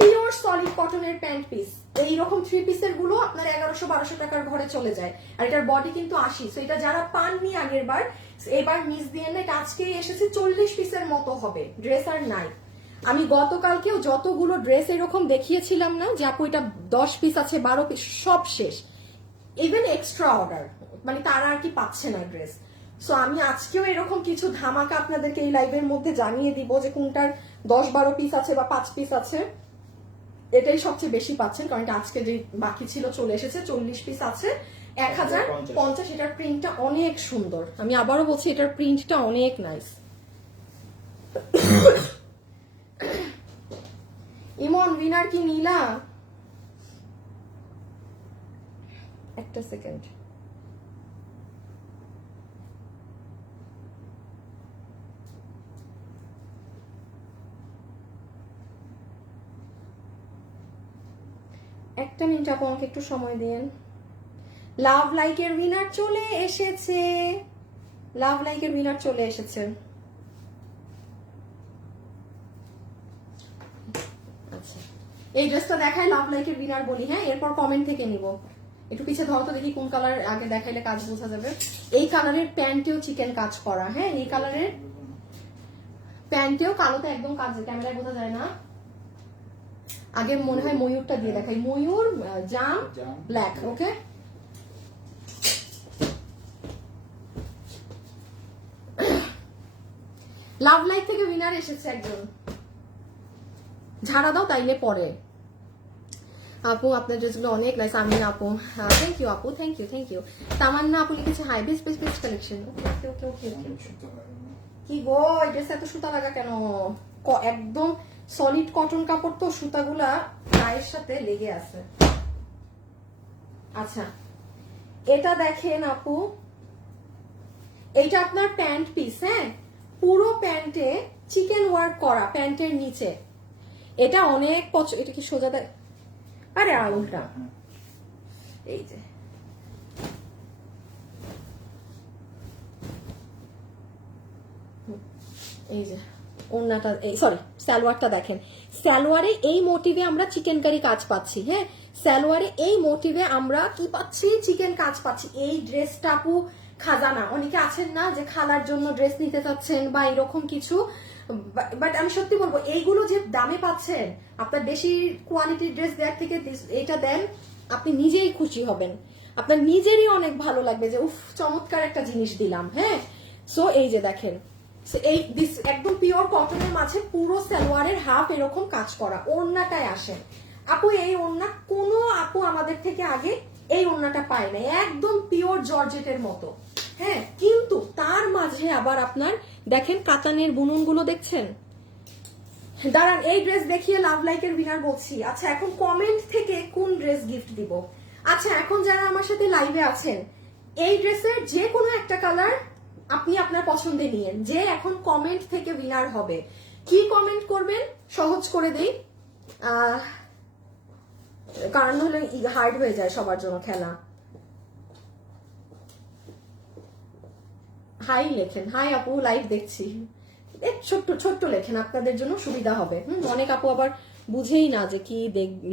পিওর সলিড কটনের প্যান্ট পিস। এইরকম 3 পিসের গুলো আপনার 1100-1200 টাকার ঘরে চলে যায়, আর এটার বডি কিন্তু 80। সো এটা যারা পাননি আগের বার, এবার মিস দিয়ে না, এটা আজকে এসেছে 40 পিসের মতো হবে, ড্রেস আর নাই। আমি গতকালকেও যতগুলো ড্রেস এরকম দেখিয়েছিলাম না যে আপু এটা 10 পিস আছে, 12 পিস, সব শেষ, ইভেন এক্সট্রা অর্ডার, মানে তারা আর কি পাচ্ছে না ড্রেস। সো আমি আজকেও এরকম কিছু ধামাকা আপনাদেরকে এই লাইভের মধ্যে জানিয়ে দিব যে কোনটার 10-12 পিস আছে বা 5 পিস আছে। এটাই সবচেয়ে বেশি পাচ্ছেন, কারণ এটা আজকে যে বাকি ছিল চলে এসেছে। 40 পিস আছে, 1050। এটার প্রিন্টটা অনেক সুন্দর, আমি আবারও বলছি এটার প্রিন্টটা অনেক নাইস। ইমন উইনার কি নীলা? একটা সেকেন্ড, একটা মিনিট আপু, আমাকে একটু সময় দিন। লাভ লাইকের উইনার চলে এসেছে, লাভ লাইকের উইনার চলে এসেছে। আচ্ছা, এই ড্রেসটা দেখাই লাভ লাইকের উইনার বলি, হ্যাঁ এরপর কমেন্ট থেকে নিব। একটু পিছিয়ে ধরো তো দেখি কোন কালার আগে দেখাইলে কাজ বোঝা যাবে। এই কালারের প্যান্টেও চিকেন কাজ করা, হ্যাঁ এই কালারের প্যান্টেও, কালোতে একদম কাজ, ক্যামেরায় বোঝা যায় না। আগে মনে হয় ময়ূরটা দিয়ে দেখাই, ময়ূর জাম ব্ল্যাক। ওকে, লাভ লাইক থেকে উইনার এসেছে একজন, ঝাড়া দাও তাইলে পরে। আপু আপনার ড্রেসগুলো অনেক নাইস। আমি আপু, থ্যাংক ইউ আপু, thank you thank you. Tamanna আপু লিখেছে hi, best best best collection. Okay okay okay okay. কি গো, এই ড্রেস এত সুতা লাগা কেন? একদম সলিড কটন কাপড় তো, সুতাগুলা গায়ের সাথে লেগে আছে। আচ্ছা এটা দেখেন আপু, এইটা আপনার প্যান্ট পিস, হ্যাঁ, পুরো প্যান্টে চিকেন ওয়ার্ক করা, প্যান্টের নিচে। এটা অনেক এটা কি সোজা দেয়? আরে আউলটা, এই যে এই যে ওড়নাটা, এই সরি সালোয়ারটা দেখেন, সালোয়ারে এই মোটিভে আমরা চিকেন কারি কাজ পাচ্ছি। হ্যাঁ, সালোয়ারে এই মোটিভে আমরা কি পাচ্ছি? চিকেন কাজ পাচ্ছি। এই ড্রেসটা আপু খাজানা। অনেকে আছেন না যে খালার জন্য ড্রেস নিতে চাচ্ছেন বা এরকম কিছু, বাট আমি সত্যি বলবো এইগুলো যে দামে পাচ্ছেন, আপনার বেশি কোয়ালিটির ড্রেস দেওয়ার থেকে এটা দেন, আপনি নিজেই খুশি হবেন, আপনার নিজেরই অনেক ভালো লাগবে যে উফ চমৎকার একটা জিনিস দিলাম। হ্যাঁ, সো এই যে দেখেন, এই একদম পিওর কটনের মাঝে পুরো সালোয়ারের হাফ এরকম কাজ করা। ওড়নাটায় আসেন আপু, এই ওড়না কোনো আপু আমাদের থেকে আগে এই ওড়নাটা পায় না, একদম পিওর জর্জেটের মতো। হ্যাঁ, কিন্তু তার মাঝে আবার আপনার দেখেন কাতানের বুনন গুলো দেখছেন। দাঁড়ান, এই ড্রেস দেখিয়ে লাভ লাইকের উইনার বলছি। আচ্ছা, এখন কমেন্ট থেকে কোন ড্রেস গিফট দিব? আচ্ছা, এখন যারা আমার সাথে লাইভে আছেন, এই ড্রেসের যে কোনো একটা কালার আপনি আপনার পছন্দে নিয়েন, যে এখন কমেন্ট থেকে উইনার হবে। কি কমেন্ট করবেন? সহজ করে দেই, কারণ হলে হার্ড হয়ে যায় সবার জন্য খেলা। হাই লেখেন, হাই আপু লাইভ দেখছি, ছোট্ট ছোট্ট লেখেন, আপনাদের জন্য সুবিধা হবে। অনেক আপু আবার বুঝেই না যে কি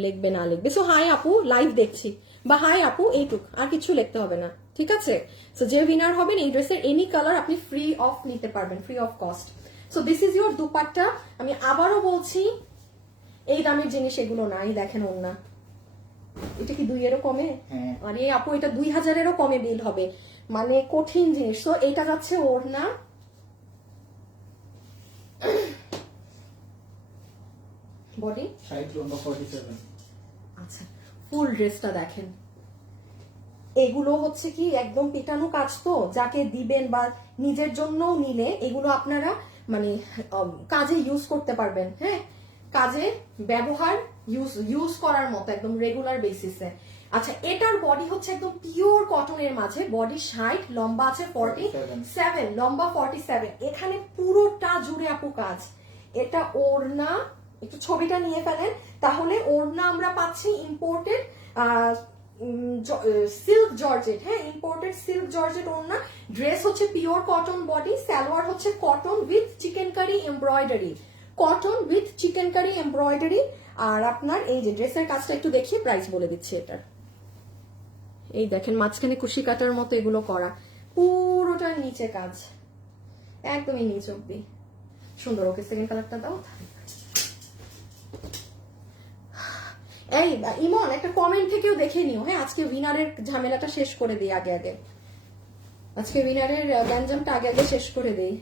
লিখবে না লিখবে। সো হাই আপু লাইভ দেখছি, বা হাই আপু এইটুক, আর কিছু লিখতে হবে না, ঠিক আছে? সো যে উইনার হবেন এই ড্রেসের এনি কালার আপনি ফ্রি অফ নিতে পারবেন, free of cost. So this is your dupatta. আমি আবারও বলছি, এই দামের জিনিস এগুলো নাই। দেখেন ওড়না, এটা কি 2-এরও কমে? আরে আপু এটা 2000-এরও কমে বিল হবে, মানে কঠিন জিনিস। তো এটা যাচ্ছে ওড়না, বডি 60 লম্বা 47। আচ্ছা, ফুল ড্রেসটা দেখেন। এগুলো হচ্ছে কি একদম পেটানো কাজ, তো যাকে দিবেন বা নিজের জন্যও নিলে এগুলো আপনারা মানে কাজে ইউজ করতে পারবেন। হ্যাঁ, কাজে ব্যবহার ইউজ করার মতো একদম রেগুলার বেসিসে। আচ্ছা, এটার বডি হচ্ছে একদম পিওর কটনের মাঝে, বডি 60, লম্বা আছে 47, লম্বা 47। এখানে পুরোটা জুড়ে আপু কাজ। এটা ওড়না, একটু ছবিটা নিয়ে ফেলেন, তাহলে ওড়না আমরা পাচ্ছি ইম্পোর্টেড সিল্ক জর্জেট। হ্যাঁ, ইম্পোর্টেড সিল্ক জর্জেট ওড়না। ড্রেস হচ্ছে পিওর কটন বডি, সালোয়ার হচ্ছে cotton with chikankari embroidery, cotton with chikankari embroidery. আর আপনার এই যে ড্রেসের কাজটা একটু দেখিয়ে প্রাইস বলে দিচ্ছি এটার। এই দেখেন মাঝখানে কুশি কাটার মতো এগুলো করা, পুরোটার নিচে কাজ, একদমই নিচ অব্দি সুন্দর। ওকে, সেকেন্ড কালারটা দাও। এই ইমন, একটা কমেন্ট থেকেও দেখে নিও। হ্যাঁ, আজকে উইনারের ঝামেলাটা শেষ করে দিই আগে আগে, আজকে উইনারের গ্যাঞ্জামটা আগে আগে শেষ করে দিই।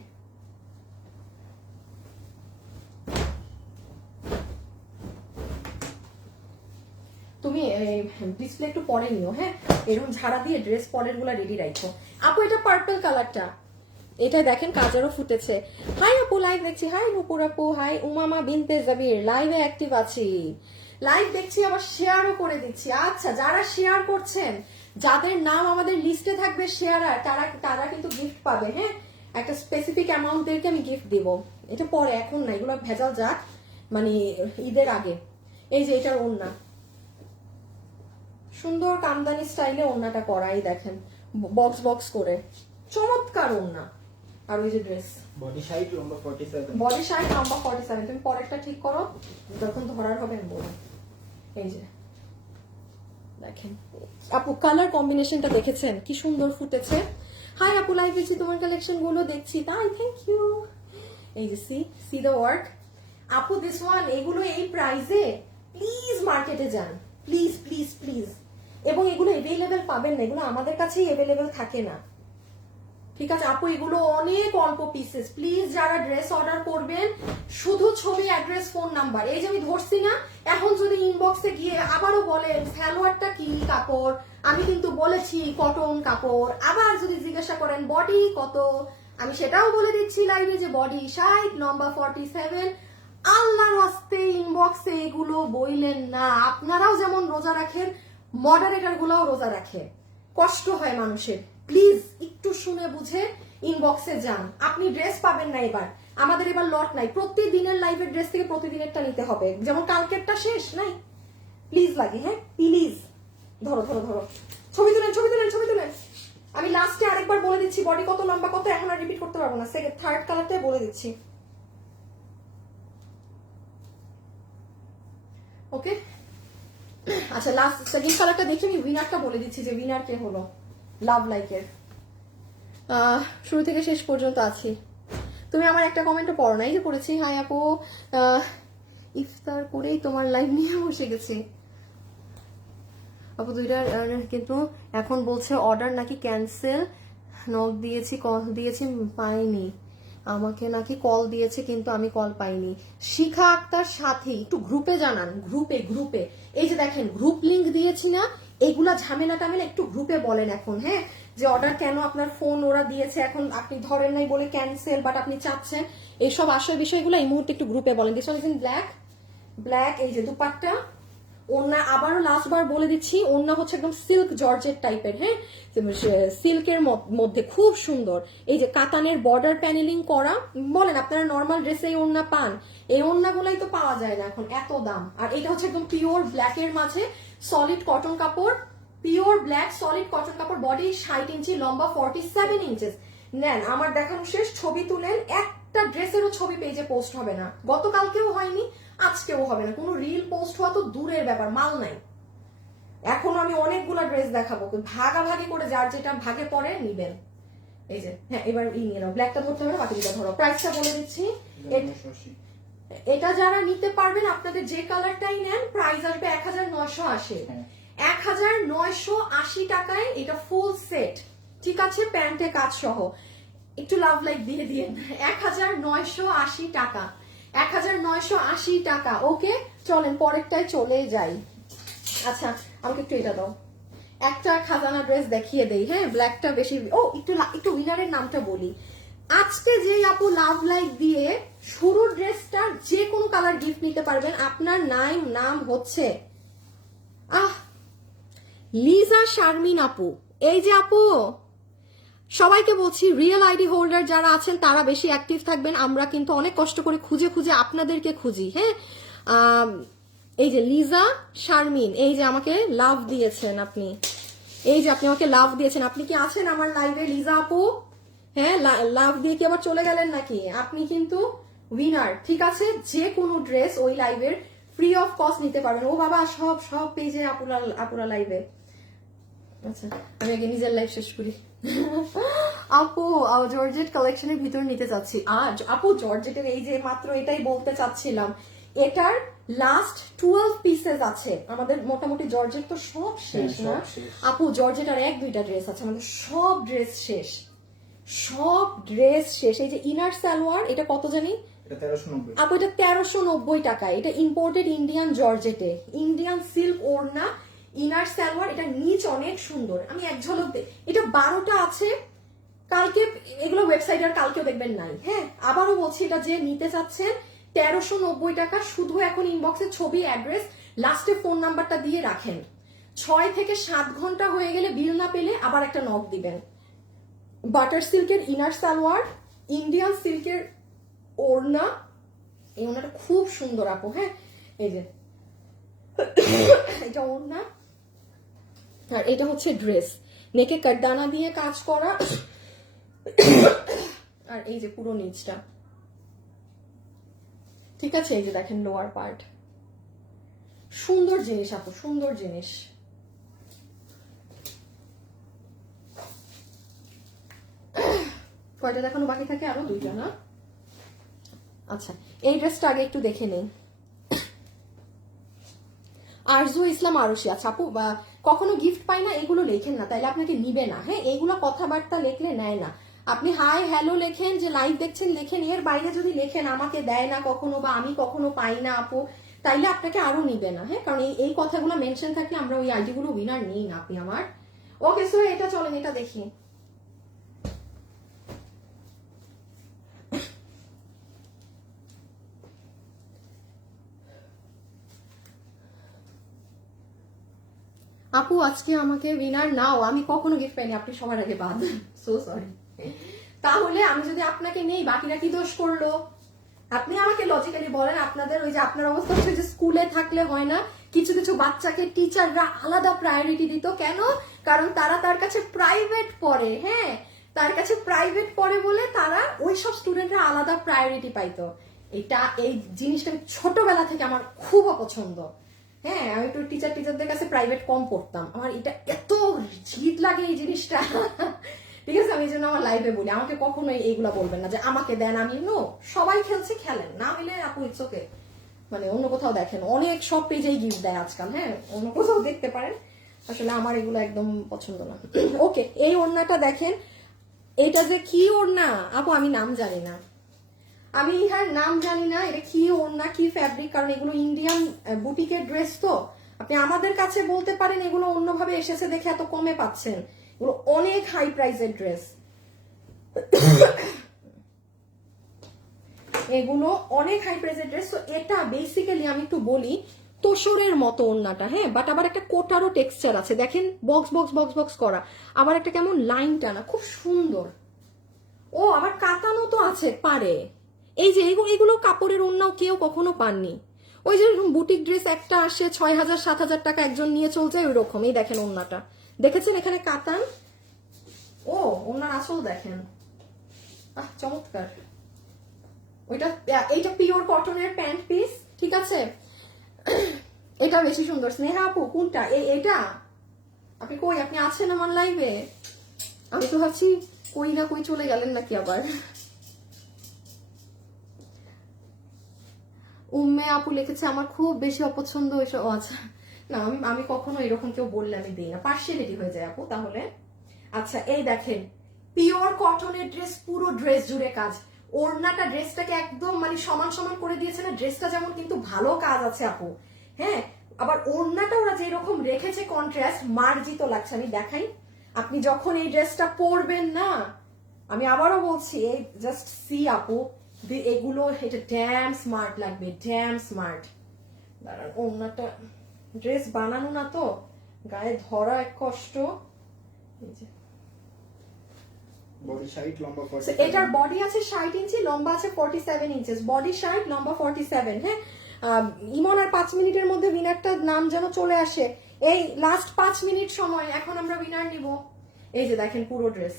তুমি ডিসপ্লে একটু পরে নিও। হ্যাঁ, এরকম ঝাড়া দিয়ে ড্রেস পরের গুলা রেডি রাখো। আপু এটা পার্পল কালারটা, এটা দেখেন কাজেরও ফুটেছে। হাই আপু লাইভ দেখছি, হাই নুপুর আপু, হাই উমামা বিনতে জাবির, লাইভে অ্যাক্টিভ আছি, লাইভ দেখছি, আবার শেয়ারও করে দিচ্ছি। আচ্ছা, যারা শেয়ার করছেন, যাদের নাম আমাদের লিস্টে থাকবে শেয়ারার, তারা কিন্তু গিফট পাবে। হ্যাঁ, একটা স্পেসিফিক অ্যামাউন্টদেরকে আমি গিফট দিব। এটা পরে, এখন না, এগুলো ভেজাল যাক, মানে ঈদের আগে। এই যে এটার ওড়না, সুন্দর কামদানি স্টাইলে ওড়নাটা করাই দেখেন, বক্স বক্স করে, চমৎকার ওড়না। আর ওই যে ড্রেস, বডি 60 লম্বা 47। বডি 60 লম্বা 47। তুমি পরেরটা ঠিক করো, যখন ধরার হবে আমি বলবো। এই যে দেখেন আপু, কালার কম্বিনেশনটা দেখেছেন কি সুন্দর ফুটেছে। হাই আপু লাইভ এসেছি, তোমার কালেকশন গুলো দেখছি, তাই থ্যাংক ইউ। এই যে সি দ্য ওয়ার্ক আপু, দিস ওয়ান, এগুলো এই প্রাইসে প্লিজ মার্কেটে যান, প্লিজ প্লিজ প্লিজ। এবং এগুলো এভেলেবেল পাবেন না, এগুলো আমাদের কাছেই এভেলেবেল থাকে না, ঠিক আছে আপু? এগুলো অনেক অল্প পিসেস। প্লিজ যারা ড্রেস অর্ডার করবেন, শুধু ছবি, অ্যাড্রেস, ফোন নাম্বার, এই যে আমি ধরছি না, এখন যদি ইনবক্সে গিয়ে আবারও বলেন সালোয়ারটা কি কাপড়, আমি কিন্তু বলেছি কটন কাপড়, আবার যদি জিজ্ঞাসা করেন বডি কত, আমি সেটাও বলে দিচ্ছি লাইভে যে বডি 60 লম্বা 47। আল্লাহর হস্তে ইনবক্সে এগুলো বইলেন না। আপনারাও যেমন রোজা রাখেন, মডারেটর গুলোও রোজা রাখে, কষ্ট হয় মানুষের। প্লিজ একটু শুনে বুঝে ইনবক্সে যান, আপনি ড্রেস পাবেন না এবার। আমাদের এবার লট নাই, প্রতিদিনের লাইভের ড্রেস থেকে প্রতিদিনেরটা নিতে হবে, যেমন কালকেরটা শেষ নাই। প্লিজ লাগে, হ্যাঁ প্লিজ। ধরো ধরো ধরো, ছবি তুলেন ছবি তুলেন ছবি তুলেন। আমি লাস্টে আরেকবার বলে দিচ্ছি বডি কত লম্বা কত, এখন আর রিপিট করতে পারবো না, সেকেন্ড থার্ড কালারটাই বলে দিচ্ছি। ওকে, আচ্ছা লাস্ট সেকেন্ড কালারটা দেখে আমি উইনারটা বলে দিচ্ছি যে উইনার কে হলো লাভ লাইকের। শুরু থেকে শেষ পর্যন্ত আছি। তুমি আমার একটা কমেন্টও পড়ো না, এই যে পড়েছি, হাই আপু ইফতার করেই তোমার লাইভ নিয়ে বসে গেছি আপু দুইটার, কিন্তু এখন বলছে অর্ডার নাকি ক্যান্সেল, নক দিয়েছি কল দিয়েছি পাইনি, আমাকে নাকি কল দিয়েছে কিন্তু আমি কল পাইনি। শিখা আক্তার সাথী একটু গ্রুপে জানান, গ্রুপে গ্রুপে এই যে দেখেন গ্রুপ লিংক দিয়েছি না, এগুলা ঝামেলা টামেলা একটু গ্রুপে বলেন এখন, হ্যাঁ যে অর্ডার কেন আপনার ফোন ওরা দিয়েছে এখন আপনি ধরেন নাই বলে ক্যান্সেল, বাট আপনি চাচ্ছেন, এইসব আসল বিষয়গুলো এই মুহূর্তে একটু গ্রুপে বলেন। This one is in black, black এই যে দুপাট্টা, ওড়না আবারও লাস্ট বার বলে দিচ্ছি, ওড়না হচ্ছে একদম সিল্ক জর্জেট টাইপের, হ্যাঁ সিল্কের মধ্যে খুব সুন্দর, এই যে কাতানের বর্ডার প্যানেলিং করা। বলেন আপনারা নর্মাল ড্রেসে এই ওড়না পান, এই ওড়নাগুলাই তো পাওয়া যায় না এখন, এত দাম। আর এটা হচ্ছে একদম পিওর ব্ল্যাকের মাঝে সলিড কটন কাপড়, পিওর ব্ল্যাক সলিড কটন কাপড়, বডি 60 ইঞ্চি, লম্বা 47 ইঞ্চেস। নেন আমার দেখানো শেষ, ছবি তুলেন, একটা ড্রেসেরও ছবি পেজে পোস্ট হবে না, গতকালকেও হয়নি আজকেও হবে না, কোনো রিল পোস্ট হওয়া তো দূরের ব্যাপার, মাল নাই। এখন আমি অনেকগুলো ড্রেস দেখাবো, ভাগাভাগি করে যার যেটা ভাগে পড়ে নিবেন। এই যে হ্যাঁ এবার নিয়ে নাও, ব্ল্যাকটা ধরতে হবে, বাকিটা ধরো। প্রাইসটা বলে দিচ্ছি, এটা যারা নিতে পারবেন আপনাদের যে কালারটাই নেন প্রাইস আসবে 1980, 1980 টাকায় এটা ফুল সেট, ঠিক আছে, প্যান্টে কাজ সহ। একটু লাভ লাইক দিয়ে দিয়ে 1980 টাকা, 1980 টাকা। ওকে চলেন পরেরটায় চলে যাই। আচ্ছা আমাকে একটু এটা দাও, একটা খাজানা ড্রেস দেখিয়ে দেই, হ্যাঁ ব্ল্যাকটা বেশি। ও একটু উইনারের নামটা বলি, আজকে যে আপু লাভ লাইক দিয়ে শুরুর ড্রেসটা যে কোনো কালার গিফট নিতে পারবেন। আপনার নাম হচ্ছে লিজা শারমিন আপু। এই যে আপু সবাইকে বলছি রিয়েল আইডি হোল্ডার যারা আছেন তারা বেশি অ্যাক্টিভ থাকবেন, আমরা কিন্তু অনেক কষ্ট করে খুঁজে খুঁজে আপনাদেরকে খুঁজি, হ্যাঁ এই যে লিজা শারমিন, এই যে আমাকে লাভ দিয়েছেন আপনি, এই যে আপনি আমাকে লাভ দিয়েছেন, আপনি কি আছেন আমার লাইভে লিজা আপু? হ্যাঁ লাভ দিয়ে কি আবার চলে গেলেন নাকি? আপনি কিন্তু উইনার, ঠিক আছে, যে কোনো ড্রেস ওই লাইভের ফ্রি অফ কস্ট নিতে পারবেন। ও বাবা সব পেজে আপুরা লাইভে। আচ্ছা আমি আগে নিজের লাইভ শেষ করি। আপু জর্জেট কালেকশনের ভিতর নিতে চাচ্ছি। আপু জর্জেটের এই যে মাত্র এটাই বলতে চাচ্ছিলাম, এটার লাস্ট 12 পিসেস আছে আমাদের, মোটামুটি জর্জেট তো সব শেষ না আপু, জর্জেট আর 1-2টা ড্রেস আছে আমাদের, সব ড্রেস শেষ, সব ড্রেস শেষ। এই যে ইনার সালোয়ার, এটা কত জানি আপু, এটা 1390 টাকা, এটা ইম্পোর্টেড ইন্ডিয়ান জর্জেটে, ইন্ডিয়ান সিল্ক ওড়না, ইনার সালোয়ার, এটা নিচ অনেক সুন্দর। আমি এক ঝলক এটা 12টা আছে, কালকে এগুলো ওয়েবসাইটে আর কালকেও দেখবেন নাই, হ্যাঁ আবারও বলছি এটা যে নিতে চাচ্ছেন 1390 টাকা। শুধু এখন ইনবক্সে ছবি অ্যাড্রেস লাস্টে ফোন নাম্বারটা দিয়ে রাখেন, 6 থেকে 7 ঘন্টা হয়ে গেলে বিল না পেলে আবার একটা নক দিবেন। বাটার সিল্কের ইনার সালোয়ার, ইন্ডিয়ান সিল্কের ওড়না, এই ওড়নাটা খুব সুন্দর আপু, হ্যাঁ এই যে এটা ওড়না, আর এটা হচ্ছে ড্রেস, নেকে কাটদানা দিয়ে কাজ করা, আর এই যে পুরো নিচটা, ঠিক আছে, এই যে দেখেন লোয়ার পার্ট, সুন্দর জিনিস আপু, সুন্দর জিনিস। কয়টা দেখানো বাকি থাকে? আরো 2টা না? আচ্ছা এই ড্রেসটা আগে একটু দেখে নেই। আরজু ইসলাম আরশি। আচ্ছা আপু কখনো গিফট পাই না এগুলো লেখেন না, তাইলে আপনাকে নিবে না, হ্যাঁ এইগুলো কথাবার্তা লেখলে নেয় না। আপনি হাই হ্যালো লেখেন, যে লাইভ দেখছেন লেখেন, এর বাইরে যদি লেখেন আমাকে দেয় না কখনো বা আমি কখনো পাই না আপু, তাইলে আপনাকে আরো নিবে না, হ্যাঁ কারণ এই কথাগুলো মেনশন থাকলে আমরা ওই আইডি গুলো উইনার নিই না আপনি আমার। ওকে সো এটা চলেন এটা দেখি। আপু আজকে আমাকে উইনার নাও, আমি কখনো গিফট পাইনি, আপনি সবার আগে বাদ, সো সরি। তাহলে আমি যদি আপনাকে নেই, বাকিরা কি দোষ করলো? আপনি আমাকে লজিক্যালি বলেন, আপনাদের ওই যে আপনার অবস্থা হচ্ছে যে স্কুলে থাকলে হয় না, কিছু কিছু বাচ্চাকে টিচাররা আলাদা প্রায়োরিটি দিত। কেন? কারণ তারা তার কাছে প্রাইভেট পড়ে, হ্যাঁ, তার কাছে প্রাইভেট পড়ে বলে তারা ওই সব স্টুডেন্টরা আলাদা প্রায়োরিটি পাইতো। এই জিনিসটা ছোটবেলা থেকে আমার খুব অপছন্দ। হ্যাঁ, আমি একটু টিচারদের কাছে প্রাইভেট কম পড়তাম, আমার এটা এত জিদ লাগে এই জিনিসটা। ঠিক আছে, আমি এই জন্য আমার লাইফে বলি, আমাকে কখনো এইগুলা বলবেন না যে আমাকে দেন, আমি নো, সবাই খেলছে খেলেন, না হলে আপু ইটস ওকে, মানে অন্য কোথাও দেখেন, অনেক সব পেজেই গিফট দেয় আজকাল, হ্যাঁ, অন্য কোথাও দেখতে পারেন। আসলে আমার এগুলো একদম পছন্দ না। ওকে, এই ওড়নাটা দেখেন, এটা যে কি ওড়না আপু, আমি নাম জানি না, আমি ইহার নাম জানি না, এটা কি ওড়না কি ফ্যাব্রিক, কারণ এগুলো ইন্ডিয়ান বুটিকের ড্রেস, তো আপনি আমাদের কাছে বলতে পারেন এগুলো অন্যভাবে এসেছে দেখে এত কমে পাচ্ছেন, এগুলো অনেক হাই প্রাইসের ড্রেস, এগুলো অনেক হাই প্রাইসের ড্রেস। তো এটা বেসিক্যালি আমি একটু বলি, তোষরের মতো ওড়নাটা, হ্যাঁ, বাট আবার একটা কোটারও টেক্সচার আছে, দেখেন বক্স বক্স বক্স বক্স করা, আবার একটা কেমন লাইন টানা, খুব সুন্দর। ও আবার কাতানো তো আছে পারে, এই যে এগুলো কাপড়ের ওড়নাও কেউ কখনো পাননি। ওই যে বুটিক ড্রেস একটা আসে 6,000 7,000 টাকা একজন নিয়ে চলছে, ওই রকম। এই দেখেন ওড়নাটা, দেখেছেন এখানে কাতান, ও ওড়নার আসল দেখেন, আহ চমৎকার। এইটা পিওর কটনের প্যান্ট পিস, ঠিক আছে, এটা বেশি সুন্দর। স্নেহা আপু কোনটা? এইটা? আপনি কই, আপনি আছেন আমার লাইভে? আমি তো ভাবছি কই না কই চলে গেলেন নাকি আবার। উম্মে আপু লিখেছে আমার খুব বেশি অপছন্দ এসব। আচ্ছা, না আমি কখনো এরকম কেউ বললে আমি দিই না, পার্সিয়ালিটি হয়ে যায় আপু তাহলে। আচ্ছা, এই দেখেন পিওর কটনের ড্রেস, পুরো ড্রেস জুড়ে কাজ, ওড়নাটা ড্রেসটাকে একদম মানে সমান সমান করে দিয়েছে না, ড্রেসটা যেমন কিন্তু ভালো কাজ আছে আপু, হ্যাঁ, আবার ওড়নাটা ওরা যেরকম রেখেছে কন্ট্রাস্ট, মার্জিত লাগছে। আমি দেখাই, আপনি যখন এই ড্রেসটা পরবেন না, আমি আবারও বলছি, এই জাস্ট সি আপু, এগুলো এটা ড্যাম স্মার্ট লাগবে, ড্যাম স্মার্ট। দাঁড়ান, ওড়নাটা ড্রেস বানানো না তো, গায়ে ধরা এক কষ্ট। এই যে বডি সাইড লম্বা So, 47 এটার বডি আছে 60 ইঞ্চি, লম্বা আছে 47 ইঞ্চেস, বডি 60 লম্বা 47। হ্যাঁ, ইমন আর 5 মিনিটের মধ্যে উইনারটার নাম যেন চলে আসে, এই লাস্ট 5 মিনিট সময়, এখন আমরা উইনার নিব। এই যে দেখেন পুরো ড্রেস,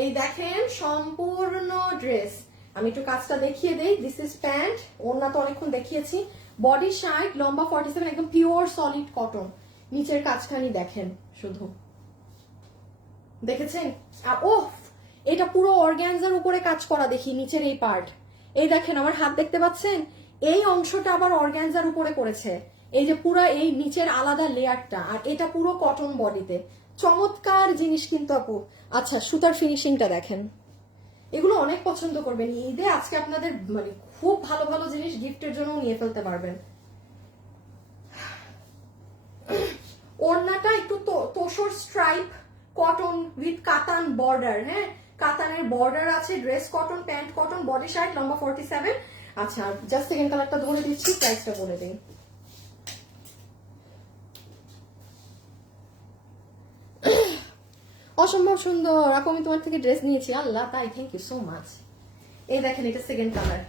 এই দেখেন সম্পূর্ণ ড্রেস। আমি একটু কাজটা দেখিয়ে দেই, দিস ইজ প্যান্ট, ওড়না তো অনেকক্ষণ দেখিয়েছি, বডি 60 লম্বা 47, একদম পিওর সলিড কটন। নিচের কাজখানি দেখেন শুধু, দেখেছেন? ও, এটা পুরো অর্গানজার উপরে কাজ করা, দেখি নিচের এই পার্ট, এই দেখেন আমার হাত দেখতে পাচ্ছেন, এই অংশটা আবার অর্গানজার উপরে করেছে, এই যে পুরো এই নিচের আলাদা লেয়ারটা, আর এটা পুরো কটন বডিতে, চমৎকার জিনিস কিন্তু আপু। আচ্ছা, সুতার ফিনিশিংটা দেখেন, এগুলো অনেক পছন্দ করবেন ঈদে, আজকে আপনাদের মানে খুব ভালো ভালো জিনিস গিফটের জন্য নিয়ে ফেলতে পারবেন। ওড়নাটা একটু তোষর স্ট্রাইপ কটন উইথ কাতান বর্ডার, হ্যাঁ, কাতানের বর্ডার আছে, dress cotton, pant cotton, body 60 লম্বা 47। আচ্ছা, জাস্ট সেকেন্ড কালারটা ধরে দিচ্ছি, প্রাইসটা বলে দিই। অসম্ভব সুন্দর আপু, আমি তোমার থেকে ড্রেস নিয়েছি, আল্লাহ তাই, থ্যাংক ইউ সো মাচ। এই দেখেন এটা সেকেন্ড কালার,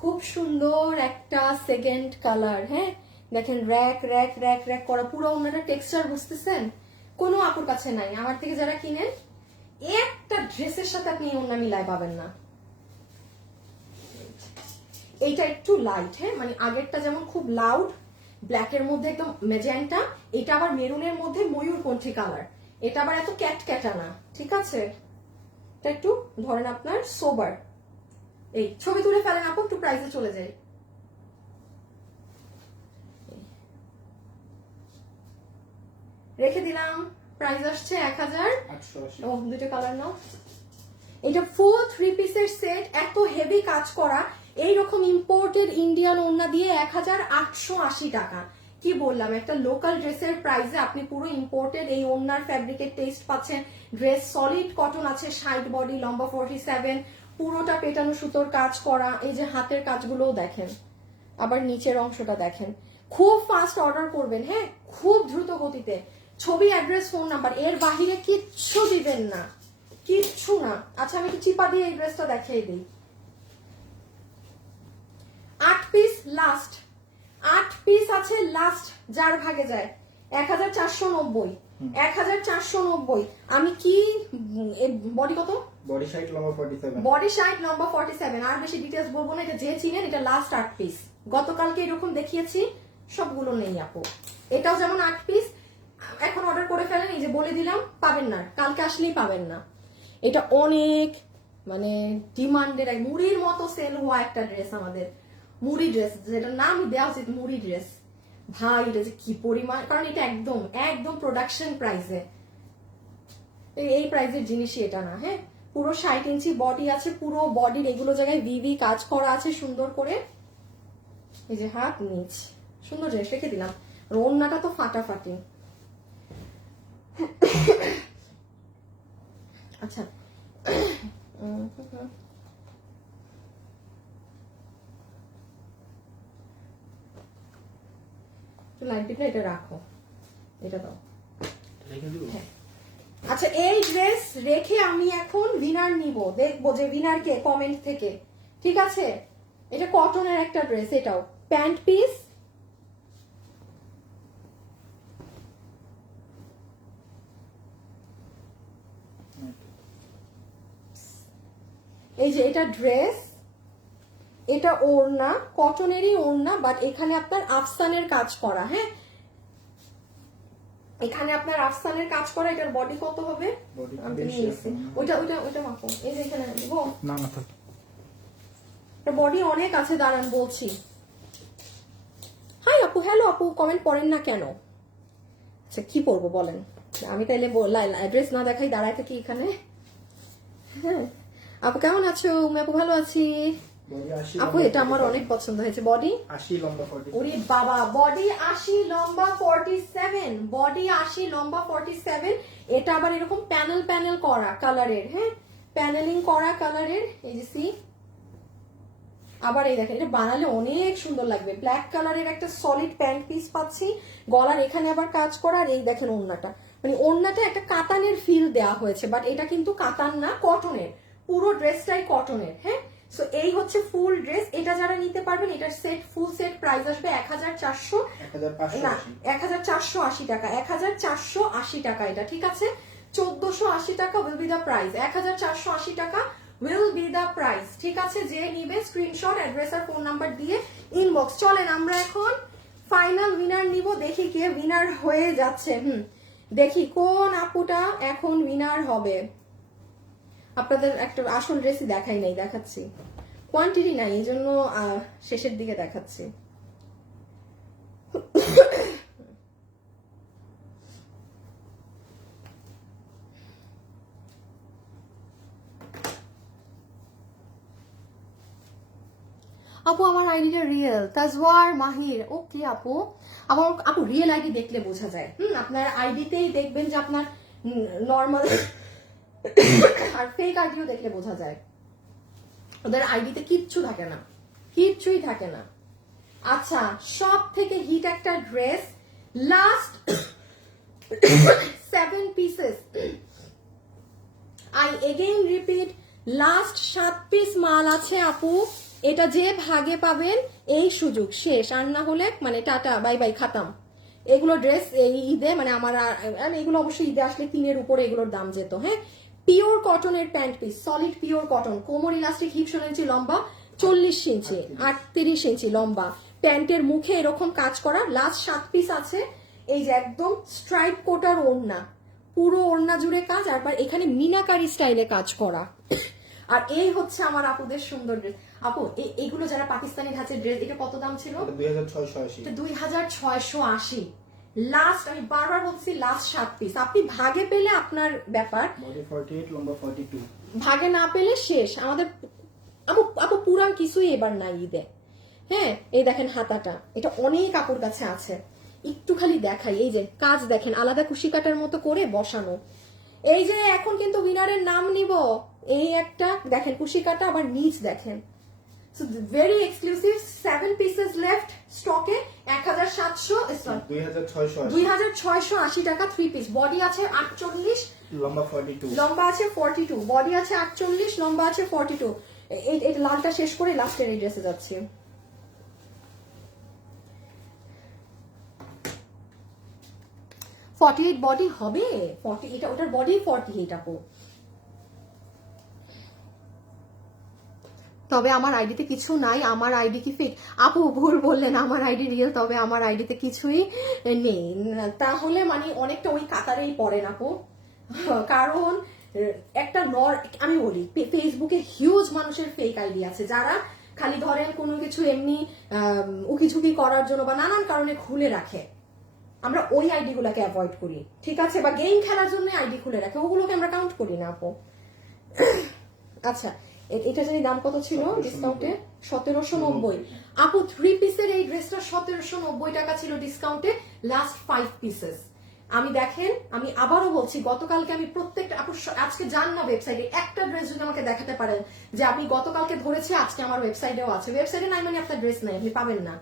খুব সুন্দর একটা সেকেন্ড কালার, হ্যাঁ, দেখেন র্যাক র্যাক র্যাক র্যাক করা, পুরো ওনারা টেক্সচার বুঝতেছেন, কোনো আপুর কাছে নাই, আমার থেকে যারা কিনেন একটা ড্রেসের সাথে আপনি ওনা মিলায় পাবেন না। এইটা একটু লাইট, হ্যাঁ, মানে আগেরটা যেমন খুব লাউড ব্ল্যাকের মধ্যে একদম মেজেন্টা, এটা আবার মেরুনের মধ্যে ময়ূরকণ্ঠী কালার, এটা আবার এত ক্যাট ক্যাটা না, ঠিক আছে, এটা একটু ধরেন আপনার সোবার। এই ছবি তুলে ফেলেন আপু, একটু প্রাইসে চলে যাই। রেখে দিলাম, প্রাইস আসছে 1000। ও, দুটো কালার নাও। এটা ফুল 3 পিসের সেট, এত হেভি কাজ করা, এইরকম ইম্পোর্টেড ইন্ডিয়ান ওড়না দিয়ে 1880 টাকা। কি বললাম, একটা লোকাল ড্রেসের প্রাইসে আপনি পুরো ইম্পোর্টেড এই ওড়নার ফ্যাব্রিকের টেস্ট পাচ্ছেন। ড্রেস সলিড কটন আছে, 60 বডি লম্বা 47, পুরোটা পেটানো সুতোর কাজ করা, এই যে হাতের কাজগুলোও দেখেন, আবার নিচের অংশটা দেখেন। খুব ফাস্ট অর্ডার করবেন, হ্যাঁ, খুব দ্রুত গতিতে, ছবি, অ্যাড্রেস, ফোন নাম্বার, এর বাহিরে কিচ্ছু দিবেন না, কিচ্ছু না। আচ্ছা আমি একটু চিপা দিয়ে এই ড্রেসটা দেখিয়ে দিই। 8 পিস লাস্ট, 8 পিস আছে লাস্ট, যার ভাগে যায় 1490, 1490। আমি কি বডি কত? বডি সাইজ লম্বা 47। বডি সাইজ লম্বা 47। আর বেশি ডিটেলস বলবো না, এটা যে চিনেন, এটা লাস্ট 8 পিস। গতকালকে এরকম দেখিয়েছি, সবগুলো নেই আপু। এটাও যেমন 8 পিস, এখন অর্ডার করে ফেলেন, এই যে বলে দিলাম, পাবেন না, কালকে আসলেই পাবেন না। এটা অনেক মানে ডিমান্ডের, মুড়ির মতো সেল হওয়া একটা ড্রেস আমাদের, মুড়ি ড্রেস, যেটা নাম দেওয়া উচিত মুড়ি ড্রেস। ভাই এটা যে কি পরিমাণ, কারণ এটা একদম একদম প্রোডাকশন প্রাইসে, এই প্রাইসের জিনিসই এটা না। হ্যাঁ, পুরো 60 ইঞ্চি বডি আছে, পুরো বডির এগুলো জায়গায় ভিভি কাজ করা আছে সুন্দর করে। এই যে হাত নিচ, সুন্দর ড্রেস রেখে দিলাম। আর ওড়নাটা তো ফাটাফাটি। আচ্ছা লাইট দিলে এটা রাখো, এটা দাও। হ্যাঁ। আচ্ছা এই ড্রেস রেখে আমি এখন উইনার নিব, দেখবো যে উইনার কে কমেন্ট থেকে, ঠিক আছে? এটা কটনের একটা ড্রেস, এটাও প্যান্ট পিস, এই যে এটা ড্রেস, এটা ওড়না, কটনেরই ওড়না, বাট এখানে আপনার আফসানের কাজ করা। হ্যাঁ, এখানে আপনার আফসানের কাজ করা। এটার বডি কত হবে? ওইটা ওইটা ওইটা মাপো, এই যে এখানে দিব না না থাক, বডি অনেক আছে, দাঁড়ান বলছি। হাই আপু, হ্যালো আপু, কমেন্ট পড়েন না কেন? আচ্ছা কি পড়বো বলেন, আমি তাইলে অ্যাড্রেস না দেখাই দাঁড়ায় থাকি এখানে। হ্যাঁ আপু কেমন আছো? আপু ভালো আছি আপু, এটা আমার অনেক পছন্দ হয়েছে। বডি 80 লম্বা 47। ওরে বাবা, বডি 80 লম্বা 47, বডি 80 লম্বা 47। এটা আবার এরকম প্যানেল প্যানেল করা কালারের, হ্যাঁ প্যানেলিং করা কালারের। এই যে সি, আবার এই দেখেন, এটা বানালে অনেক সুন্দর লাগবে। ব্ল্যাক কালারের একটা সলিড প্যান্ট পিস পাচ্ছি, গলার এখানে আবার কাজ করা। আর এই দেখেন ওড়নাটা, মানে ওড়নাটা একটা কাতানের ফিল দেওয়া হয়েছে, বাট এটা কিন্তু কাতান না, কটনের, পুরো ড্রেসটাই কটনের। হ্যাঁ, সো এই হচ্ছে ফুল ড্রেস। এটা যারা নিতে পারবেন, এটার সেট ফুল সেট প্রাইস আসবে 1480 না 1480 টাকা, 1480 টাকা এটা, ঠিক আছে? 1480 টাকা উইল বি দা প্রাইস, 1480 টাকা will be the price, ঠিক আছে? যে নিবে স্ক্রিনশট, অ্যাড্রেস আর ফোন নাম্বার দিয়ে ইনবক্স। চলেন আমরা এখন ফাইনাল উইনার নিব, দেখি কে উইনার হয়ে যাচ্ছে। দেখি কোন আপুটা এখন উইনার হবে। আপনাদের একটা আসল ড্রেসই দেখাই নাই, দেখাচ্ছি, কোয়ান্টিটি নাই, এই জন্য শেষের দিকে দেখাচ্ছি। আপু আমার আইডিটা রিয়েল, তাজওয়ার মাহির। ওকে আপু, আমার আপু রিয়েল আইডি দেখলে বোঝা যায়। আপনার আইডিতেই দেখবেন যে আপনার নর্মাল আর ফেক আইডিও দেখলে বোঝা যায়, ওদের আইডিতে কিচ্ছু থাকে না, কিচ্ছুই থাকে না। আচ্ছা, সব থেকে হিট একটা dress, last 7 pieces, I again repeat, last 7 piece মাল আছে আপু। এটা যে ভাগে পাবেন, এই সুযোগ শেষ, আর না হলে মানে টাটা বাই বাই খাতাম। এগুলো ড্রেস এই ঈদে মানে আমার, এগুলো অবশ্যই ঈদে আসলে 3-এর উপরে এগুলোর দাম যেত। হ্যাঁ, পিওর কটনের pant piece, solid pure cotton, কোমর ইলাস্টিক, হিপ 16 ইঞ্চি লম্বা, 40 ইঞ্চি 38 ইঞ্চি লম্বা, প্যান্টের মুখে এরকম কাজ করা। লাস্ট 7 পিস আছে। এই যে একদম স্ট্রাইপ কোটার ওড়না, পুরো ওড়না জুড়ে কাজ, আর এখানে মিনাকারি স্টাইলে কাজ করা। আর এই হচ্ছে আমার আপুদের সুন্দর ড্রেস। আপু এইগুলো যারা পাকিস্তানি ধাঁচের ড্রেস, এটা কত দাম ছিল? 2680। 2680। লাস্ট, আমি বারবার বলছি লাস্ট 7 পিস। আপনি ভাগে পেলে আপনার ব্যাপার, বডি 48 লম্বা 42। ভাগে না পেলে শেষ আমাদের। আপু পুরান কিছুই এবার নাই ঈদে। হ্যাঁ, এই দেখেন হাতাটা, এটা অনেক আপুর কাছে আছে, একটু খালি দেখাই। এই যে কাজ দেখেন, আলাদা কুশি কাটার মতো করে বসানো। এই যে এখন কিন্তু উইনারের নাম নিব, এই একটা দেখেন কুশি কাটা, আবার নিচ দেখেন so very exclusive 7 pieces left স্টকে 1700 2680 টাকা 3 পিস। বডি আছে 48, লম্বা 42, লম্বা আছে 42, বডি আছে 48, লম্বা আছে 42। এই লালটা শেষ করে লাস্টের এই ড্রেসে যাচ্ছি। বডি হবে 40, এটা ওটার বডি 48 আপু। তবে আমার আইডিতে কিছু নাই, আমার আইডি কি ফেক? আপু ভুল বললেন, আমার আইডি রিয়েল, তবে আমার আইডিতে কিছুই নেই। তাহলে মানে অনেকটা ওই কাতারেই পড়েন আপু। কারণ একটা আমি বলি ফেসবুকে হিউজ মানুষের ফেক আইডি আছে, যারা খালি ধরেন কোনো কিছু এমনি উকিঝুঁকি করার জন্য বা নানান কারণে খুলে রাখে। আমরা ওই আইডি গুলাকে অ্যাভয়েড করি, ঠিক আছে? বা গেম খেলার জন্য আইডি খুলে রাখে, ওগুলোকে আমরা কাউন্ট করি না আপু। আচ্ছা, এটা জানি দাম কত ছিল ডিসকাউন্টে? 1790। আপু 3 পিসের এই ড্রেসটা 1790 টাকা ছিল ডিসকাউন্টে, লাস্ট 5 পিসেস। আমি দেখেন, আমি আবারও বলছি, গতকালকে আমি প্রত্যেকটা আপু আজকে যান না ওয়েবসাইটে, একটা ড্রেস যদি আমাকে দেখাতে পারেন যে আপনি গতকালকে ধরেছে আজকে আমার ওয়েবসাইটেও আছে, ওয়েবসাইটে নাই মানে আপনার ড্রেস নাই, আপনি পাবেন না।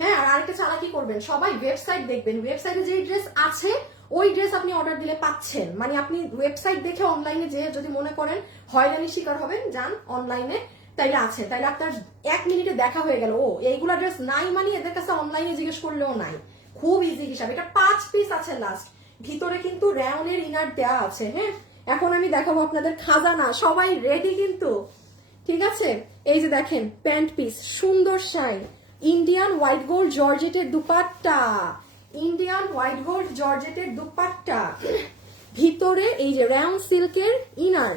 হ্যাঁ, আর আরেকটা চালাকি করবেন, সবাই ওয়েবসাইট দেখবেন, ওয়েবসাইটে যে ড্রেস আছে ওই ড্রেস আপনি অর্ডার দিলে পাচ্ছেন। মানে আপনি ওয়েবসাইট দেখে অনলাইনে যে যদি মনে করেন হয়রানির শিকার হবেন, যান অনলাইনে, তাইলে আছে, তাইলে আপনার 1 মিনিটে দেখা হয়ে গেল ও এইগুলা ড্রেস নাই, মানে এদের কাছে অনলাইনে জিজ্ঞেস করলেও নাই। খুব ইজি হিসাব। এটা 5 পিস আছে লাস্ট, ভিতরে কিন্তু রাউন্ডের ইনার দেওয়া আছে। হ্যাঁ, এখন আমি দেখাবো আপনাদের খাজানা, সবাই রেডি কিন্তু, ঠিক আছে? এই যে দেখেন প্যান্ট পিস, সুন্দর শাইন, ইন্ডিয়ান হোয়াইট গোল্ড জর্জেটের দুপাট্টা, ইন্ডিয়ান হোয়াইট গোল্ড জর্জেটের দুপাট্টা, ভিতরে এই যে রাউন্ড সিল্কের ইনার,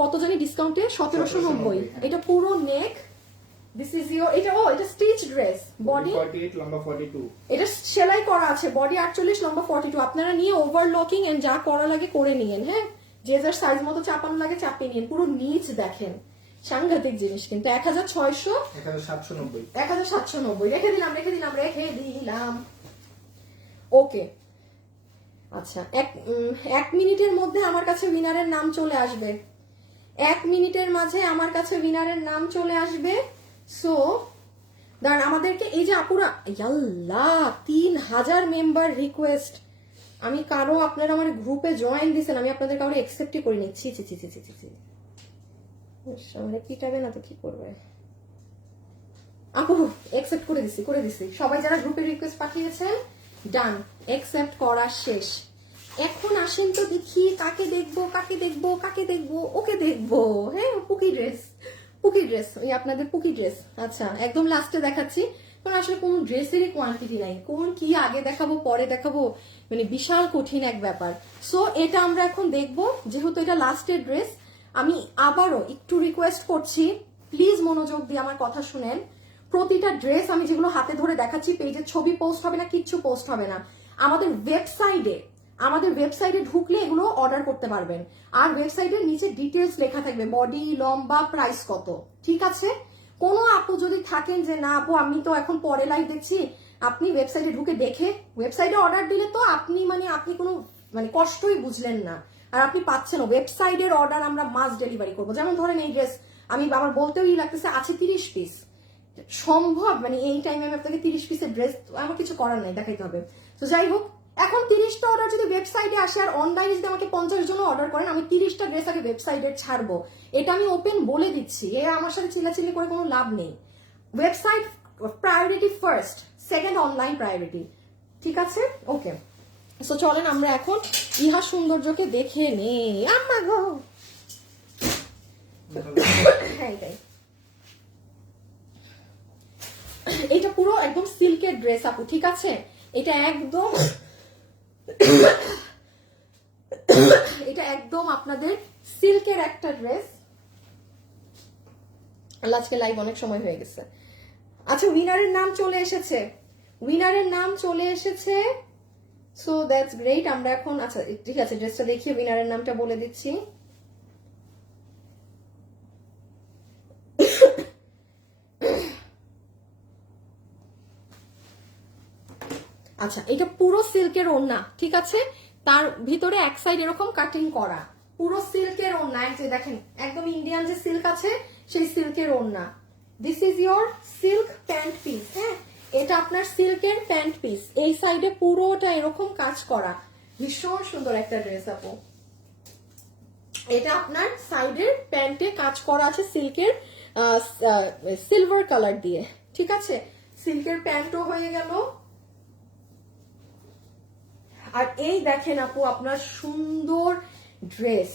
কত জানি ডিসকাউন্টে? 1790। এটা পুরো নেক, দিস ইজ ইয়োর, এটা এটা স্টিচ ড্রেস, বডি 48, লম্বা 42, এটা সেলাই করা আছে, বডি 48, লম্বা 42। আপনারা নিয়ে ওভারলকিং এন্ড যা করা লাগে করে নিয়েন। হ্যাঁ, যে যার সাইজ মতো চাপানো লাগে চাপিয়ে নিন। পুরো নিচ দেখেন, সাংঘাতিক জিনিস কিন্তু। 1790 রেখে দিলাম। ওকে, আচ্ছা, এক মিনিটের মধ্যে আমার কাছে উইনারের নাম চলে আসবে, 1 মিনিটের মাঝে আমার কাছে উইনারের নাম চলে আসবে। সো দাঁড়ান, আমাদেরকে এই যে আপুরা, আল্লাহ 3000 মেম্বার রিকোয়েস্ট, আমি কারো, আপনারা আমার গ্রুপে জয়েন দিয়েছেন, আমি আপনাদের কারো একসেপ্টই করে নিচ্ছি। মানে পিটাবে না তো কি করবে আপু? একসেপ্ট করে দিছি। সবাই যারা গ্রুপে রিকোয়েস্ট পাঠিয়েছেন, ডান, একসেপ্ট করা শেষ। এখন আসেন তো দেখি কাকে দেখবো। ওকে দেখবো। হ্যাঁ, পুকি ড্রেস, ওই আপনাদের পুকি ড্রেস। আচ্ছা, একদম লাস্টে দেখাচ্ছি, কারণ আসলে কোনো ড্রেসেরই কোয়ান্টিটি নাই, কোন কি আগে দেখাবো পরে দেখাবো, মানে বিশাল কঠিন এক ব্যাপার। সো এটা আমরা এখন দেখবো, যেহেতু এটা লাস্টের ড্রেস। আমি আবারও একটু রিকোয়েস্ট করছি, প্লিজ মনোযোগ দিয়ে আমার কথা শুনেন। প্রতিটা ড্রেস আমি যেগুলো হাতে ধরে দেখাচ্ছি, পেজের ছবি পোস্ট হবে না, কিচ্ছু পোস্ট হবে না। আমাদের ওয়েবসাইটে ঢুকলে এগুলো অর্ডার করতে পারবেন। আর ওয়েবসাইটের নিচে ডিটেলস লেখা থাকবে, বডি, লম্বা, প্রাইস কত, ঠিক আছে? কোনো আপু যদি থাকেন যে না আপু আমি তো এখন পরে লাইভ দেখছি, আপনি ওয়েবসাইটে ঢুকে দেখে ওয়েবসাইটে অর্ডার দিলে তো আপনি কোনো কষ্টই বুঝলেন না, আর আপনি পাচ্ছেন ওয়েবসাইটের অর্ডার আমরা মাস ডেলিভারি করবো। যেমন ধরেন এই ড্রেস আমার বলতেই লাগতেছে আছে 30 পিস, সম্ভব মানে এই টাইমে আমি আপনাকে 30 পিসের ড্রেস, আমার কিছু করার নাই, দেখাইতে হবে। তো যাই হোক, এখন 30টা অর্ডার যদি ওয়েবসাইটে আসে আর অনলাইনে যদি আমাকে 50 জন অর্ডার করেন, আমি 30টা ড্রেস আগে ওয়েবসাইটে ছাড়বো, এটা আমি ওপেন বলে দিচ্ছি। আমার সাথে চিল্লাচিল্লি করে কোনো লাভ নেই। Website priority first, second online priority, ঠিক আছে? ওকে, সো চলেন আমরা এখন ইহা সৌন্দর্যকে দেখে নেই। আম্মা গো, হ্যাঁ এটাই, এটা পুরো একদম সিল্কের ড্রেস আপু, ঠিক আছে? এটা একদম আপনাদের সিল্কের একটা ড্রেস। আজকে লাইভ অনেক সময় হয়ে গেছে। আচ্ছা, উইনারের নাম চলে এসেছে, সো দ্যাটস গ্রেট। আমরা এখন, আচ্ছা ঠিক আছে, ড্রেসটা দেখিয়ে উইনারের নামটা বলে দিচ্ছি। আচ্ছা, এটা পুরো সিল্কের ওড়না, ঠিক আছে? তার ভিতরে এক সাইড এরকম কাটিং করা, পুরো সিল্কের ওড়না। যে দেখেন একদম ইন্ডিয়ান যে সিল্ক আছে সেই সিল্কের ওড়না, this is your silk pant piece. হ্যাঁ, এটা আপনার সিল্কের প্যান্ট পিস, এই সাইডে পুরোটা এরকম কাজ করা, ভীষণ সুন্দর একটা ড্রেস আপু। এটা আপনার সাইডের প্যান্টে কাজ করা আছে সিল্কের সিলভার কালার দিয়ে, ঠিক আছে। সিল্কের প্যান্টও হয়ে গেল। আর এই দেখেন আপু আপনার সুন্দর ড্রেস,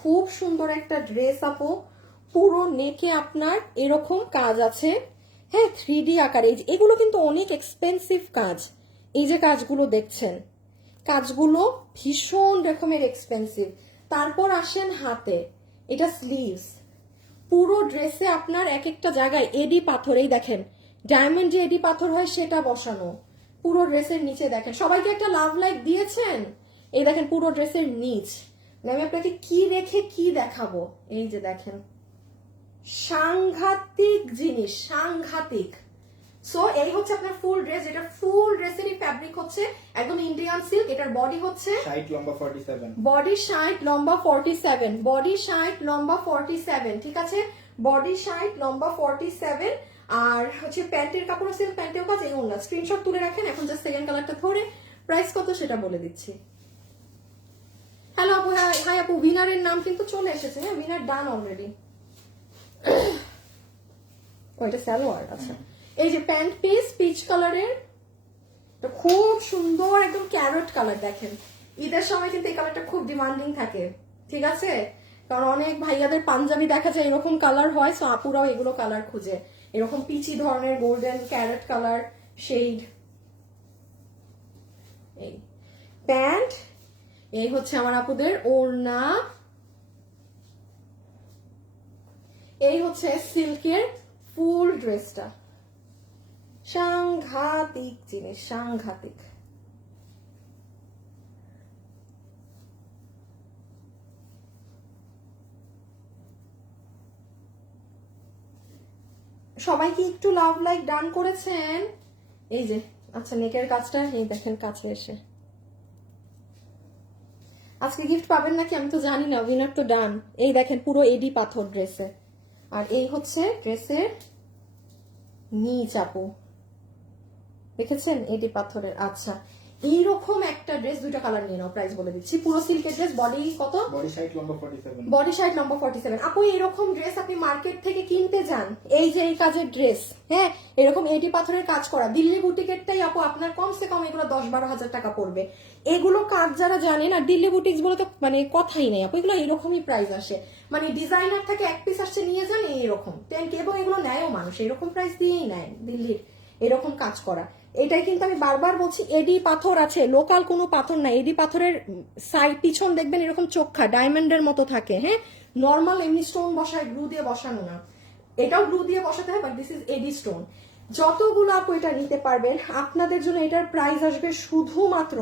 খুব সুন্দর একটা ড্রেস আপু, পুরো নেকে আপনার এরকম কাজ আছে। হ্যাঁ, 3D আকারে। এগুলো কিন্তু অনেক এক্সপেন্সিভ কাজ, এই যে কাজগুলো দেখছেন, কাজগুলো ভীষণ রকমের এক্সপেন্সিভ। তারপর আসেন হাতে, এটা স্লিভস, পুরো ড্রেসে আপনার এক একটা জায়গায় এডি পাথর, এই দেখেন ডায়মন্ড যে এডি পাথর হয় সেটা বসানো, পুরো ড্রেসের নিচে দেখেন। সবাইকে একটা লাভ লাইক দিয়েছেন, এই দেখেন পুরো ড্রেসের নিচ। আমি আপনাকে কি রেখে কি দেখাবো, এই যে দেখেন, সাংঘাতিক জিনিস, সাংঘাতিক। সো এই হচ্ছে আপনার ফুল ড্রেস, এটা ফুল ড্রেসেরই ফ্যাব্রিক হচ্ছে একদম ইন্ডিয়ান সিল্ক। এটার বডি হচ্ছে 60 লম্বা 47, বডি 60 লম্বা 47, বডি 60 লম্বা 47, ঠিক আছে, বডি 60 লম্বা 47। আর হচ্ছে প্যান্টের কাপড় আছে, প্যান্টেও কাজ, এই ওনা স্ক্রিনশট তুলে রাখেন। এখন জাস্ট সেকেন্ড কালারটা ধরে প্রাইস কত সেটা বলে দিচ্ছি। হ্যালো আপু, হাই আপু, উইনারের নাম কিন্তু চলে এসেছে। হ্যাঁ, উইনার ডান অলরেডি। ওইটা সালোয়ার, আচ্ছা। এই যে প্যান্ট পিস পিচ কালারের, খুব সুন্দর একদম ক্যারট কালার। দেখেন ঈদের সময় কিন্তু এই কালারটা খুব ডিমান্ডিং থাকে, ঠিক আছে, কারণ অনেক ভাইয়াদের পাঞ্জাবি দেখা যায় এরকম কালার হয়, সো আপুরাও এগুলো কালার খুঁজে, এরকম পিচি ধরনের গোল্ডেন ক্যারট কালার শেড। এই প্যান্ট, এই হচ্ছে আমার আপুদের ওড়না, এই হচ্ছে সিল্কের ফুল ড্রেসটা। সাংঘাতিক জিনিস, সাংঘাতিক। সবাই কি একটু লাভ লাইক ডান করেছেন? এই যে, আচ্ছা নেকের কাজটা এই দেখেন কাছে এসে। আজকে গিফট পাবেন নাকি আমি তো জানি না, উইনার তো ডান। এই দেখেন পুরো এডি পাথর ড্রেসে, আর এই হচ্ছে ড্রেসের নিচ আপু, দেখেছেন এডি পাথরের। আচ্ছা, এইরকম একটা ড্রেস, দুইটা কালার নিয়ে নাও, প্রাইস বলে দিচ্ছি। পুরো সিল্কের ড্রেস, বডি কত? বডি 60 লম্বা 47, বডি 60 লম্বা 47। আপু এরকম ড্রেস আপনি মার্কেট থেকে কিনতে যান, এই যে এই কাজের ড্রেস, হ্যাঁ, এরকম এডি পাথরের কাজ করা দিল্লি বুটিকেরটাই আপু আপনার কমসে কম এগুলো 10-12 হাজার টাকা পড়বে। এগুলো কাজ যারা জানে না, দিল্লি বুটিক্স বলে তো মানে কথাই নেই আপু, এগুলো এরকমই প্রাইস আসে, মানে ডিজাইনার থেকে এক পিস আসছে নিয়ে যান এরকম 10K, এবং এগুলো নেয়ও মানুষ, এরকম প্রাইস দিয়েই নেয় দিল্লির এরকম কাজ করা। এটাই কিন্তু আমি বারবার বলছি, এডি পাথর আছে, লোকাল কোনো পাথর না। এডি পাথরের সাইড পিছন দেখবেন এরকম চোখা ডায়মন্ডের মতো থাকে, হ্যাঁ, নর্মাল এমনি স্টোন বসায়, গ্লু দিয়ে বসানো না, এটাও গ্লু দিয়ে বসাতে হয়, but this is eddy stone. যতগুলো আপু এটা নিতে পারবেন আপনাদের জন্য এটার প্রাইস আসবে শুধুমাত্র,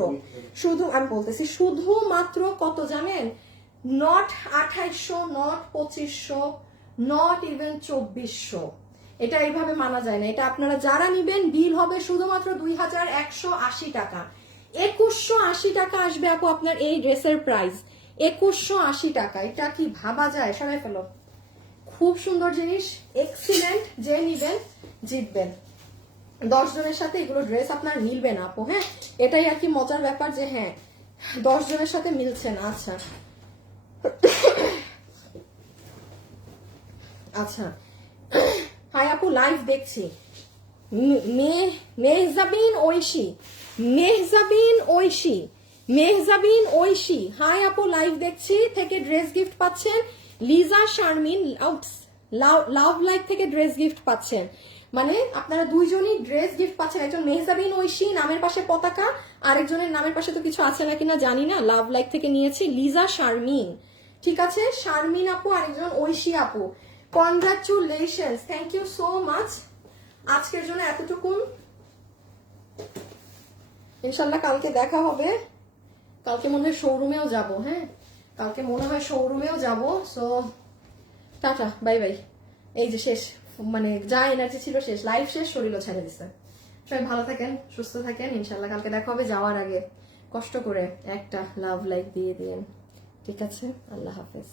আমি বলতেছি শুধুমাত্র কত জানেন, নট 2800, নট 2500, নট ইভেন 2400। এটা এইভাবে মানা যায় না। এটা আপনারা যারা নিবেন বিল হবে শুধুমাত্র 2180 টাকা। 2180 টাকা আসবে আপু আপনার এই ড্রেসের প্রাইস, 2180 টাকা। এটা কি ভাবা যায়? সবাই ফেলো, খুব সুন্দর জিনিস, এক্সিলেন্ট। যে নিবেন জিতবেন। 10 জনের সাথে এগুলো ড্রেস আপনার মিলবে না আপু, হ্যাঁ, এটাই আর কি মজার ব্যাপার যে হ্যাঁ 10 জনের সাথে মিলছে না। আচ্ছা আচ্ছা, হাই আপু, লাইভ দেখছি। মেহজাবিন ঐশী, মেহজাবিন ঐশী, মেহজাবিন ঐশী, হাই আপু, লাইভ দেখছি থেকে ড্রেস গিফট পাচ্ছেন। লিজা শারমিন লাভ লাইভ থেকে ড্রেস গিফট পাচ্ছেন, মানে আপনারা দুইজনই ড্রেস গিফট পাচ্ছেন। একজন মেহজাবিন ঐশী নামের পাশে পতাকা, আরেকজনের নামের পাশে তো কিছু আছে নাকি না জানি না, লাভ লাইভ থেকে নিয়েছি লিজা শারমিন, ঠিক আছে, শারমিন আপু, আরেকজন ঐশী আপু। Congratulations, thank you so much. আজকের জন্য এতটুকুন, ইনশাল্লাহ কালকে দেখা হবে। কালকে মনে হয় শোরুমেও যাব, হ্যাঁ, কালকে মনে হয় শোরুমেও যাব। So tata, bye bye. এই যে শেষ, মানে যা এনার্জি ছিল শেষ, লাইফ শেষ, শরীরও ছেড়ে দিছে। সবাই ভালো থাকেন, সুস্থ থাকেন, ইনশাল্লাহ কালকে দেখা হবে। যাওয়ার আগে কষ্ট করে একটা লাভ লাইক দিয়ে দিন, ঠিক আছে? আল্লাহ হাফেজ।